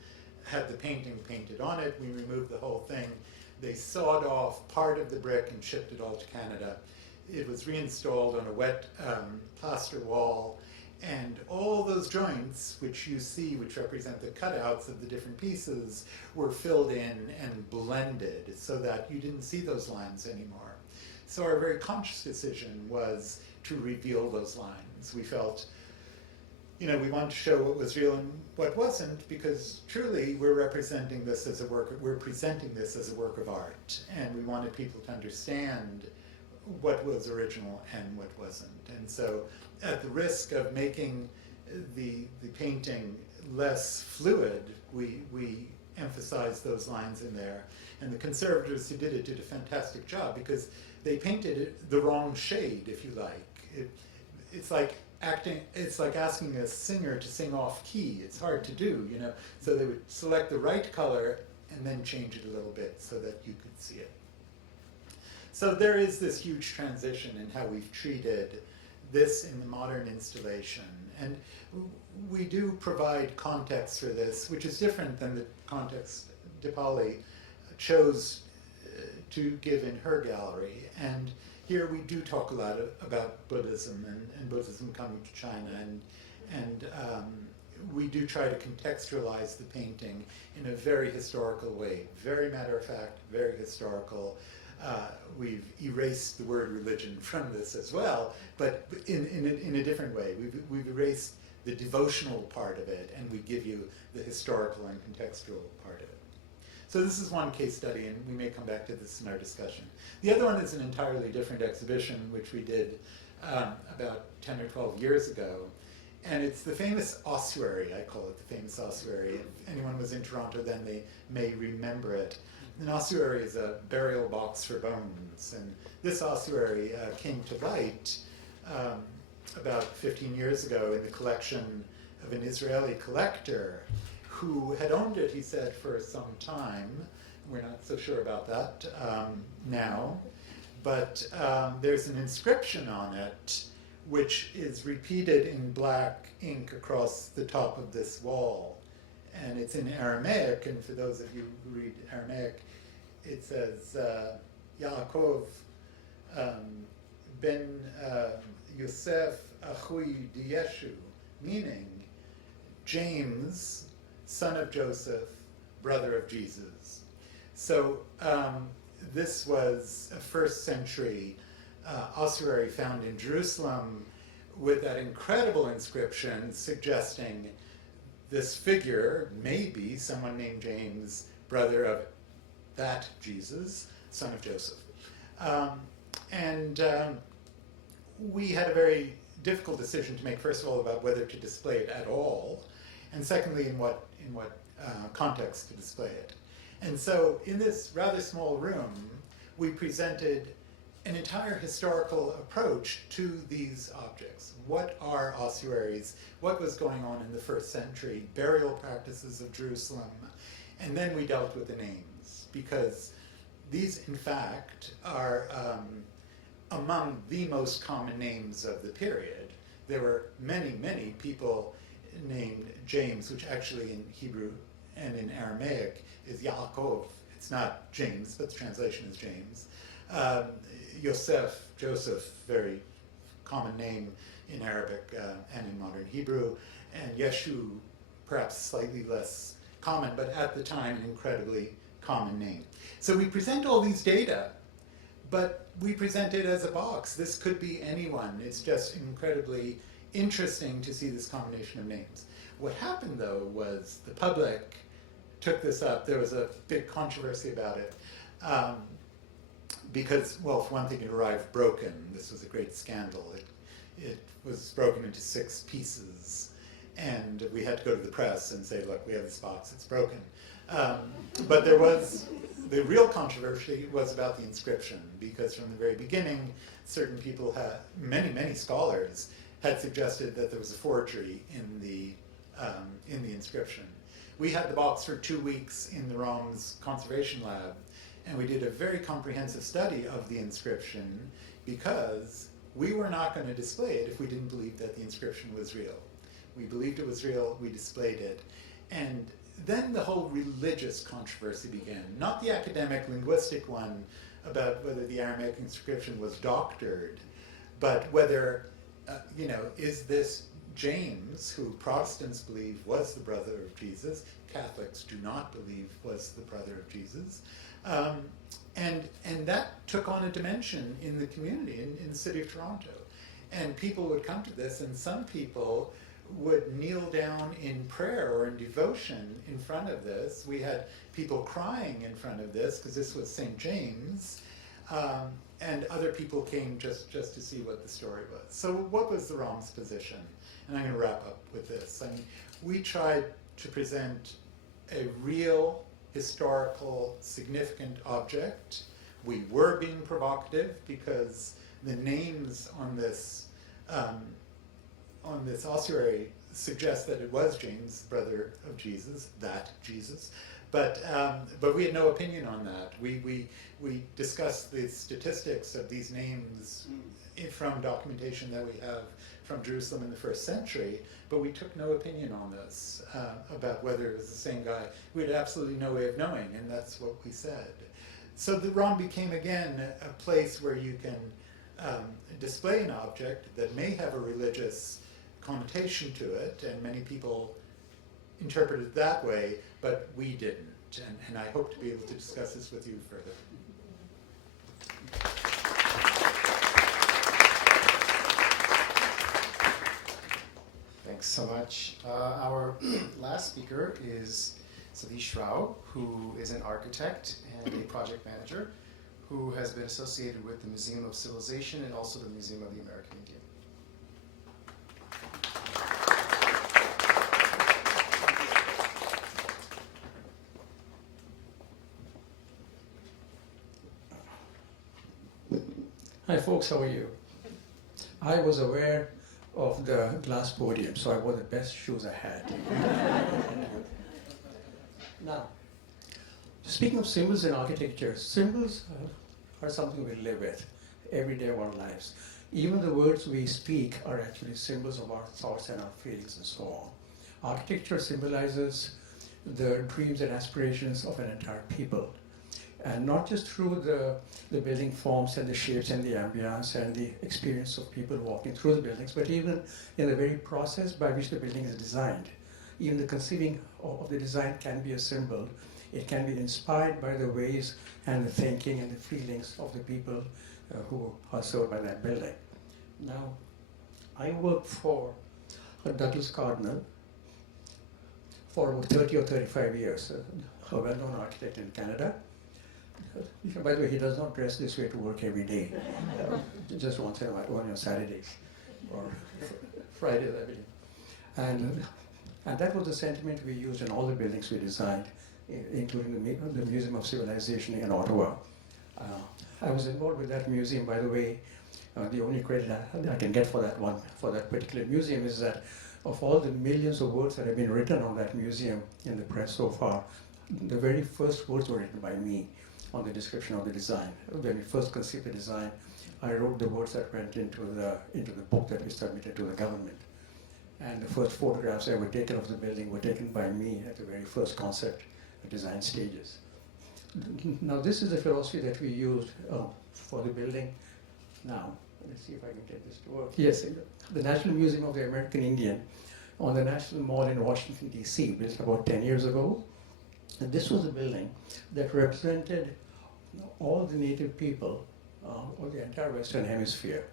had the painting painted on it. We removed the whole thing. They sawed off part of the brick and shipped it all to Canada. It was reinstalled on a wet plaster wall, and all those joints, which you see, which represent the cutouts of the different pieces, were filled in and blended so that you didn't see those lines anymore. So our very conscious decision was to reveal those lines. We felt, you know, we wanted to show what was real and what wasn't, because truly we're presenting this as a work of art, and we wanted people to understand what was original and what wasn't. And so, at the risk of making the painting less fluid, we emphasized those lines in there. And the conservators who did it did a fantastic job because they painted it the wrong shade, if you like. It's like asking a singer to sing off key. It's hard to do, you know. So they would select the right color and then change it a little bit so that you could see it. So there is this huge transition in how we've treated this in the modern installation. And we do provide context for this, which is different than the context Deepali chose to give in her gallery. And here we do talk a lot about Buddhism and Buddhism coming to China, and we do try to contextualize the painting in a very historical way, very matter of fact, very historical. We've erased the word religion from this as well, but in a different way. We've erased the devotional part of it, and we give you the historical and contextual part of it. So this is one case study, and we may come back to this in our discussion. The other one is an entirely different exhibition, which we did about 10 or 12 years ago. And it's the famous ossuary, I call it the famous ossuary. If anyone was in Toronto then, they may remember it. An ossuary is a burial box for bones. And this ossuary came to light about 15 years ago in the collection of an Israeli collector who had owned it, he said, for some time. We're not so sure about that now. But there's an inscription on it which is repeated in black ink across the top of this wall. And it's in Aramaic, and for those of you who read Aramaic, it says, Yaakov ben Yosef Achui Yeshu, meaning James, son of Joseph, brother of Jesus. So this was a first century ossuary found in Jerusalem with that incredible inscription suggesting this figure, maybe someone named James, brother of that Jesus, son of Joseph. We had a very difficult decision to make, first of all, about whether to display it at all, and secondly, in what context to display it. And so in this rather small room, we presented an entire historical approach to these objects. What are ossuaries? What was going on in the first century? Burial practices of Jerusalem. And then we dealt with the names, because these, in fact, are among the most common names of the period. There were many, many people named James, which actually in Hebrew and in Aramaic is Yaakov. It's not James, but the translation is James. Yosef, Joseph, very common name in Arabic and in modern Hebrew, and Yeshu, perhaps slightly less common, but at the time an incredibly common name. So we present all these data, but we present it as a box. This could be anyone. It's just incredibly interesting to see this combination of names. What happened, though, was the public took this up. There was a big controversy about it. Because, well, for one thing, it arrived broken. This was a great scandal. It was broken into 6 pieces. And we had to go to the press and say, look, we have this box, it's broken. But there was, the real controversy was about the inscription, because from the very beginning, certain people had, many scholars had suggested that there was a forgery in the inscription. We had the box for 2 weeks in the ROM's conservation lab, and we did a very comprehensive study of the inscription because we were not going to display it if we didn't believe that the inscription was real. We believed it was real, we displayed it. And then the whole religious controversy began, not the academic linguistic one about whether the Aramaic inscription was doctored, but whether, is this James, who Protestants believe was the brother of Jesus, Catholics do not believe was the brother of Jesus. And that took on a dimension in the community, in the city of Toronto. And people would come to this, and some people would kneel down in prayer or in devotion in front of this. We had people crying in front of this, because this was St. James. And other people came just to see what the story was. So what was the ROM's position? And I'm going to wrap up with this. I mean, we tried to present a real, historical, significant object. We were being provocative because the names on this ossuary suggest that it was James, brother of Jesus, that Jesus. But we had no opinion on that. We discussed the statistics of these names from documentation that we have from Jerusalem in the 1st century, but we took no opinion on this about whether it was the same guy. We had absolutely no way of knowing, and that's what we said. So the ROM became again a place where you can display an object that may have a religious connotation to it, and many people interpret it that way, but we didn't. And I hope to be able to discuss this with you further. Thanks so much. Our last speaker is Satish, who is an architect and a project manager who has been associated with the Museum of Civilization and also the Museum of the American Indian. Hi folks, how are you? I was aware of the glass podium, so I wore the best shoes I had. Now, speaking of symbols in architecture, symbols are something we live with every day of our lives. Even the words we speak are actually symbols of our thoughts and our feelings and so on. Architecture symbolizes the dreams and aspirations of an entire people. And not just through the building forms and the shapes and the ambience and the experience of people walking through the buildings, but even in the very process by which the building is designed. Even the conceiving of the design can be a symbol. It can be inspired by the ways and the thinking and the feelings of the people who are served by that building. Now, I worked for Douglas Cardinal for about 30 or 35 years, a well-known architect in Canada. By the way, he does not dress this way to work every day. Just once in a while, on Saturdays or Fridays, I believe. And that was the sentiment we used in all the buildings we designed, including the Museum of Civilization in Ottawa. I was involved with that museum, by the way. The only credit I can get for that particular museum is that of all the millions of words that have been written on that museum in the press so far, the very first words were written by me on the description of the design. When we first conceived the design, I wrote the words that went into the book that we submitted to the government. And the first photographs ever taken of the building were taken by me at the very first concept design stages. Now this is the philosophy that we used for the building. Now, let's see if I can get this to work. Yes, the National Museum of the American Indian on the National Mall in Washington, D.C., built about 10 years ago. And this was a building that represented all the native people of the entire Western Hemisphere.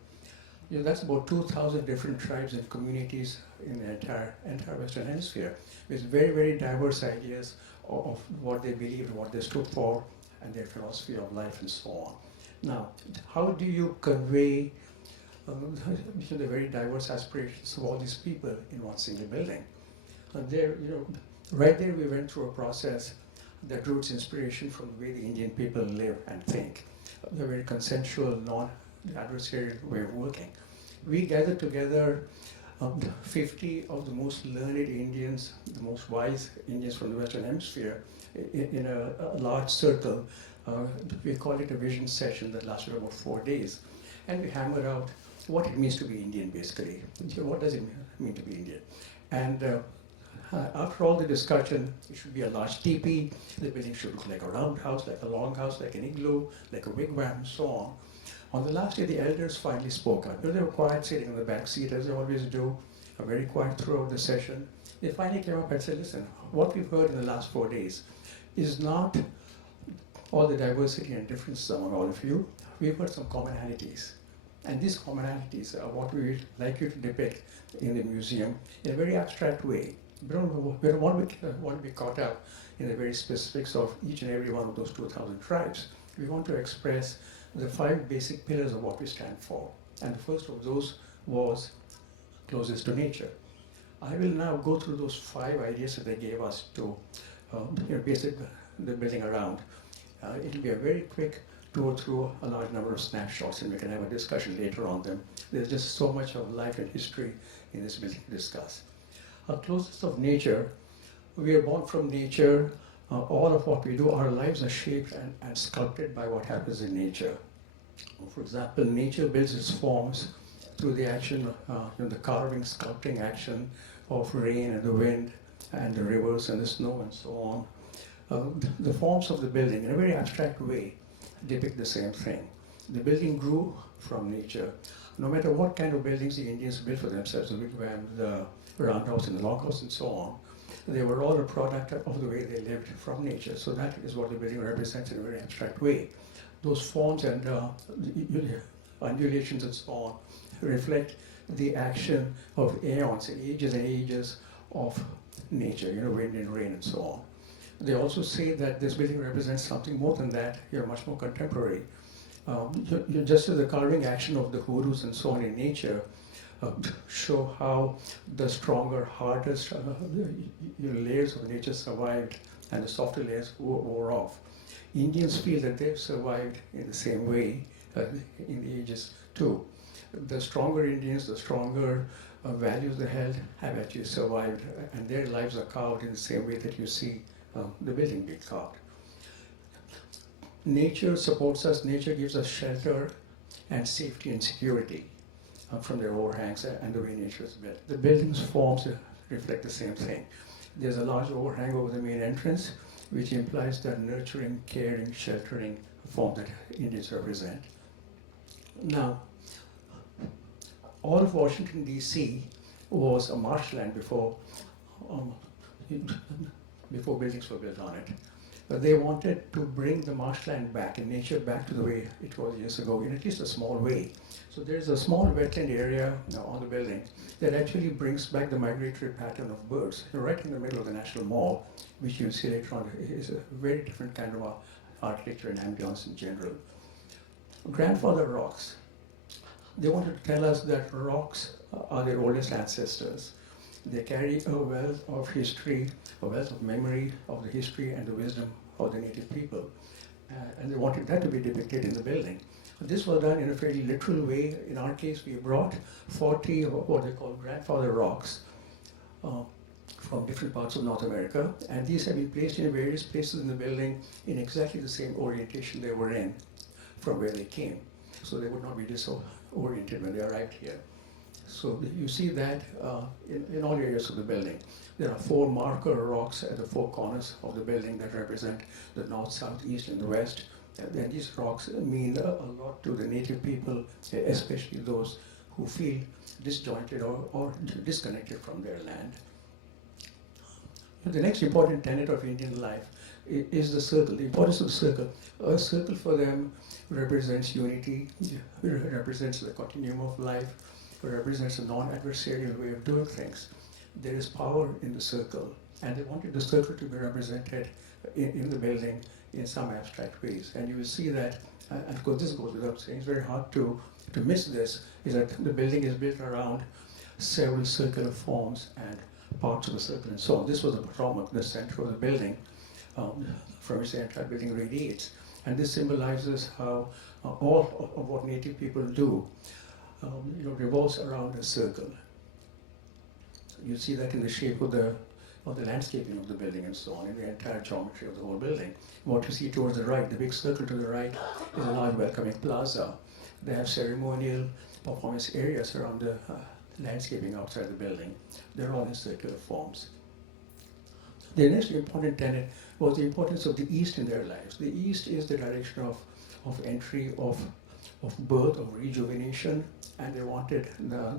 You know, that's about 2,000 different tribes and communities in the entire Western Hemisphere, with very, very diverse ideas of what they believed, what they stood for, and their philosophy of life and so on. Now, how do you convey the very diverse aspirations of all these people in one single building? And there, right there we went through a process that drew its inspiration from the way the Indian people live and think. The very consensual, non-adversarial way of working. We gathered together 50 of the most learned Indians, the most wise Indians from the Western Hemisphere in a large circle. We call it a vision session that lasted about 4 days. And we hammered out what it means to be Indian, basically. What does it mean to be Indian? And after all the discussion, it should be a large teepee, the building should look like a roundhouse, like a longhouse, like an igloo, like a wigwam, and so on. On the last day, the elders finally spoke up. They were quiet, sitting in the back seat, as they always do, very quiet throughout the session. They finally came up and said, listen, what we've heard in the last 4 days is not all the diversity and differences among all of you. We've heard some commonalities. And these commonalities are what we would like you to depict in the museum in a very abstract way. We don't want to be caught up in the very specifics of each and every one of those 2,000 tribes. We want to express the 5 basic pillars of what we stand for. And the first of those was closest to nature. I will now go through those 5 ideas that they gave us to base the building around. It'll be a very quick tour through a large number of snapshots, and we can have a discussion later on them. There's just so much of life and history in this building to discuss. Closest of nature, we are born from nature. All of what we do, our lives are shaped and sculpted by what happens in nature. For example, nature builds its forms through the action, the carving, sculpting action of rain and the wind and the rivers and the snow and so on. The forms of the building, in a very abstract way, depict the same thing. The building grew from nature. No matter what kind of buildings the Indians built for themselves, the wigwam, the roundhouse and the loghouse and so on, they were all a product of the way they lived from nature. So that is what the building represents in a very abstract way. Those forms and undulations and so on reflect the action of aeons and ages of nature, wind and rain and so on. They also say that this building represents something more than that, much more contemporary. Just as the carving action of the hoodoos and so on in nature show how the stronger, hardest layers of nature survived and the softer layers wore off. Indians feel that they've survived in the same way in the ages too. The stronger Indians, the stronger values they held have actually survived, and their lives are carved in the same way that you see the building being carved. Nature supports us, nature gives us shelter and safety and security from their overhangs and the way nature is built. The building's forms reflect the same thing. There's a large overhang over the main entrance, which implies that nurturing, caring, sheltering form that Indians represent. Now, all of Washington, D.C. was a marshland before buildings were built on it. But they wanted to bring the marshland back and nature back to the way it was years ago, in at least a small way. So there's a small wetland area on the building that actually brings back the migratory pattern of birds. Right in the middle of the National Mall, which you'll see later on, is a very different kind of architecture and ambience in general. Grandfather rocks. They wanted to tell us that rocks are their oldest ancestors. They carry a wealth of history, a wealth of memory of the history and the wisdom of the native people. And they wanted that to be depicted in the building. This was done in a fairly literal way. In our case, we brought 40 of what they call grandfather rocks from different parts of North America, and these have been placed in various places in the building in exactly the same orientation they were in from where they came. So they would not be disoriented when they arrived here. So you see that in all areas of the building. There are 4 marker rocks at the 4 corners of the building that represent the north, south, east, and the west. And these rocks mean a lot to the native people, especially those who feel disjointed or disconnected from their land. The next important tenet of Indian life is the circle, the importance of the circle. A circle for them represents unity, represents the continuum of life, represents a non-adversarial way of doing things. There is power in the circle, and they wanted the circle to be represented in the building in some abstract ways. And you will see that, and of course this goes without saying, it's very hard to miss this, is that the building is built around several circular forms and parts of the circle and so on. This was the potomac, the center of the building, from which the entire building radiates. And this symbolizes how all of what native people do revolves around a circle. You see that in the shape of the landscaping of the building and so on, in the entire geometry of the whole building. What you see towards the right, the big circle to the right, is a large welcoming plaza. They have ceremonial performance areas around the landscaping outside the building. They're all in circular forms. The next important tenet was the importance of the East in their lives. The East is the direction of entry, of birth, of rejuvenation, and they wanted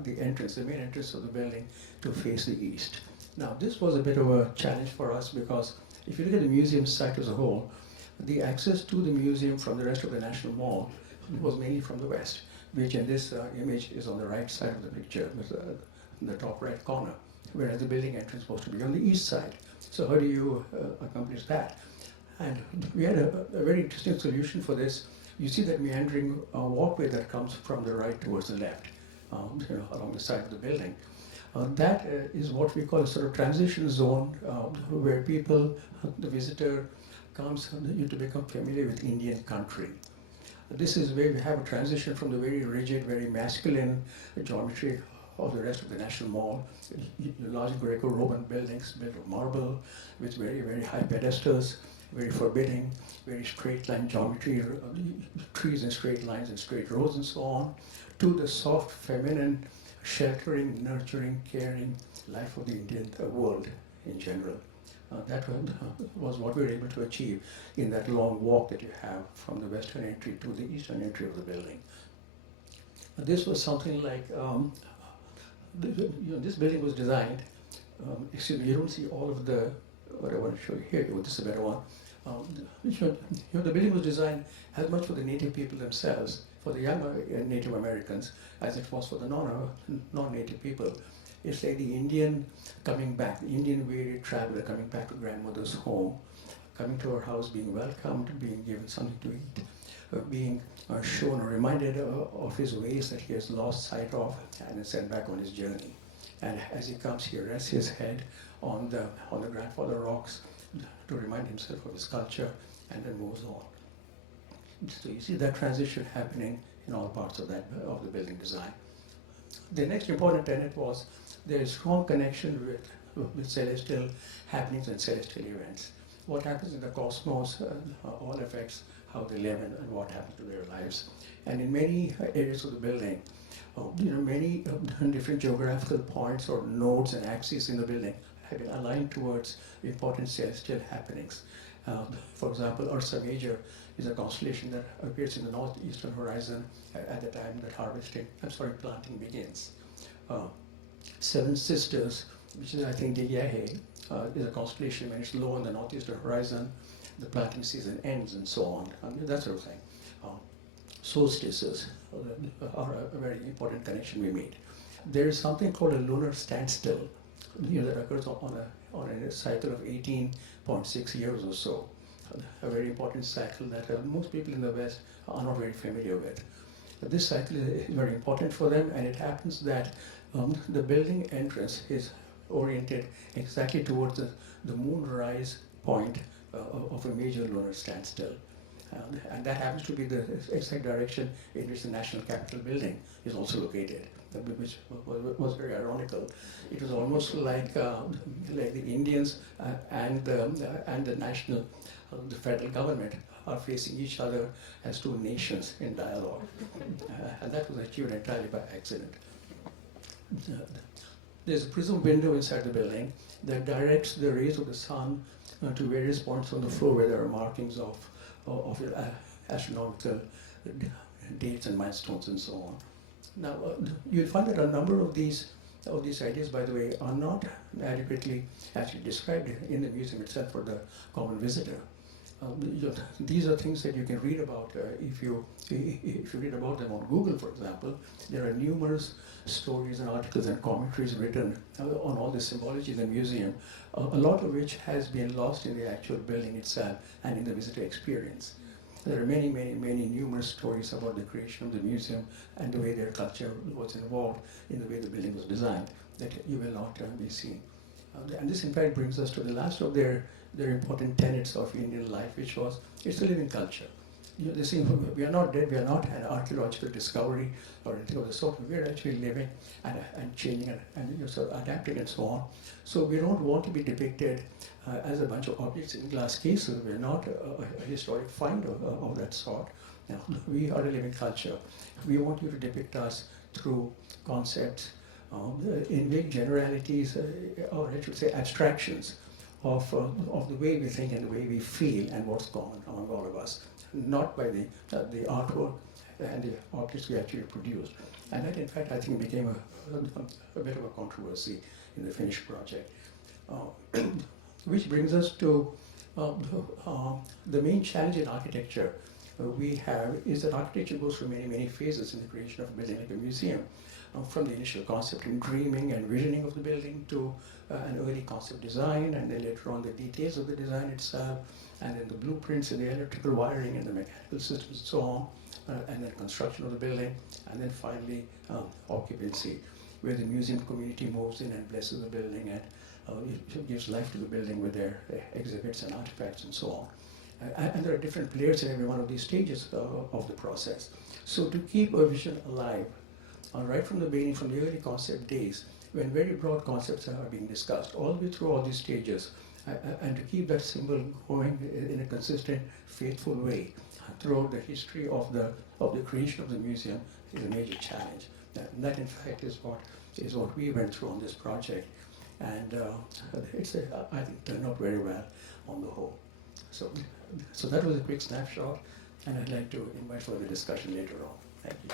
the entrance, the main entrance of the building, to face the East. Now, this was a bit of a challenge for us because if you look at the museum site as a whole, the access to the museum from the rest of the National Mall was mainly from the west, which in this image is on the right side of the picture, in the top right corner, whereas the building entrance was to be on the east side. So how do you accomplish that? And we had a very interesting solution for this. you see that meandering walkway that comes from the right towards the left, along the side of the building. That is what we call a sort of transition zone where people, the visitor, comes to become familiar with Indian country. This is where we have a transition from the very rigid, very masculine geometry of the rest of the National Mall, large Greco-Roman buildings built of marble with very, very high pedestals, very forbidding, very straight line geometry, trees in straight lines and straight rows and so on, to the soft, feminine, sheltering, nurturing, caring life of the Indian world in general. That was what we were able to achieve in that long walk that you have from the western entry to the eastern entry of the building. This was something like, this building was designed, excuse me, you don't see all of the, what I want to show you here, this is a better one. The building was designed as much for the native people themselves, for the young Native Americans, as it was for the non-native people. It's like the Indian coming back, the Indian weary traveler coming back to grandmother's home, coming to her house, being welcomed, being given something to eat, being shown or reminded of his ways that he has lost sight of, and is sent back on his journey. And as he comes, he rests his head on the grandfather rocks to remind himself of his culture, and then moves on. So you see that transition happening in all parts of the building design. The next important tenet was there is strong connection with celestial happenings and celestial events. What happens in the cosmos all affects how they live and what happens to their lives. And in many areas of the building, many different geographical points or nodes and axes in the building have been aligned towards important celestial happenings. For example, Ursa Major is a constellation that appears in the northeastern horizon at the time that planting begins. Seven Sisters, which is I think Diyahe, is a constellation when it's low on the northeastern horizon, the planting season ends and so on, that sort of thing. Solstices are a very important connection we made. There is something called a lunar standstill, that occurs on a cycle of 18.6 years or so. A very important cycle that most people in the West are not very familiar with. But this cycle is very important for them, and it happens that the building entrance is oriented exactly towards the moonrise point of a major lunar standstill. And that happens to be the exact direction in which the National Capitol building is also located, which was very ironical. It was almost like the Indians and the national, the federal government are facing each other as two nations in dialogue. And that was achieved entirely by accident. There's a prism window inside the building that directs the rays of the sun to various points on the floor where there are markings of astronomical dates and milestones and so on. Now, you'll find that a number of these ideas, by the way, are not adequately actually described in the museum itself for the common visitor. These are things that you can read about if you read about them on Google, for example. There are numerous stories and articles and commentaries written on all the symbology in the museum, a lot of which has been lost in the actual building itself and in the visitor experience. There are many, many, many numerous stories about the creation of the museum and the way their culture was involved in the way the building was designed that you will not be seeing. And this in fact brings us to the last of their important tenets of Indian life, which was it's a living culture. They say we are not dead, we are not an archaeological discovery or anything of the sort. We are actually living and changing and sort of adapting and so on. So we don't want to be depicted as a bunch of objects in glass cases. We're not a historic find of that sort. Now, we are a living culture. We want you to depict us through concepts, in vague generalities, or I should say abstractions of the way we think and the way we feel and what's common among all of us, not by the artwork and the objects we actually produced. And that, in fact, I think became a bit of a controversy in the finished project. Which brings us to the main challenge in architecture, we have is that architecture goes through many, many phases in the creation of a building like a museum. From the initial concept and dreaming and visioning of the building to an early concept design, and then later on the details of the design itself, and then the blueprints and the electrical wiring and the mechanical systems and so on, and then construction of the building, and then finally occupancy, where the museum community moves in and blesses the building and it gives life to the building with their exhibits and artifacts and so on. And there are different players in every one of these stages of the process. So to keep a vision alive, right from the beginning, from the early concept days, when very broad concepts are being discussed, all the way through all these stages, and to keep that symbol going in a consistent, faithful way throughout the history of the creation of the museum is a major challenge. And that, in fact, is what we went through on this project, and it's I think turned out very well on the whole. So that was a quick snapshot, and I'd like to invite further discussion later on. Thank you.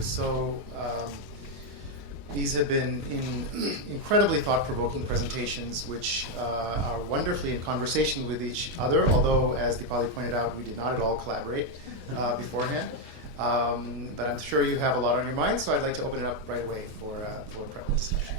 So these have been incredibly thought-provoking presentations, which are wonderfully in conversation with each other, although, as Deepali pointed out, we did not at all collaborate beforehand. But I'm sure you have a lot on your mind, so I'd like to open it up right away for a prep discussion.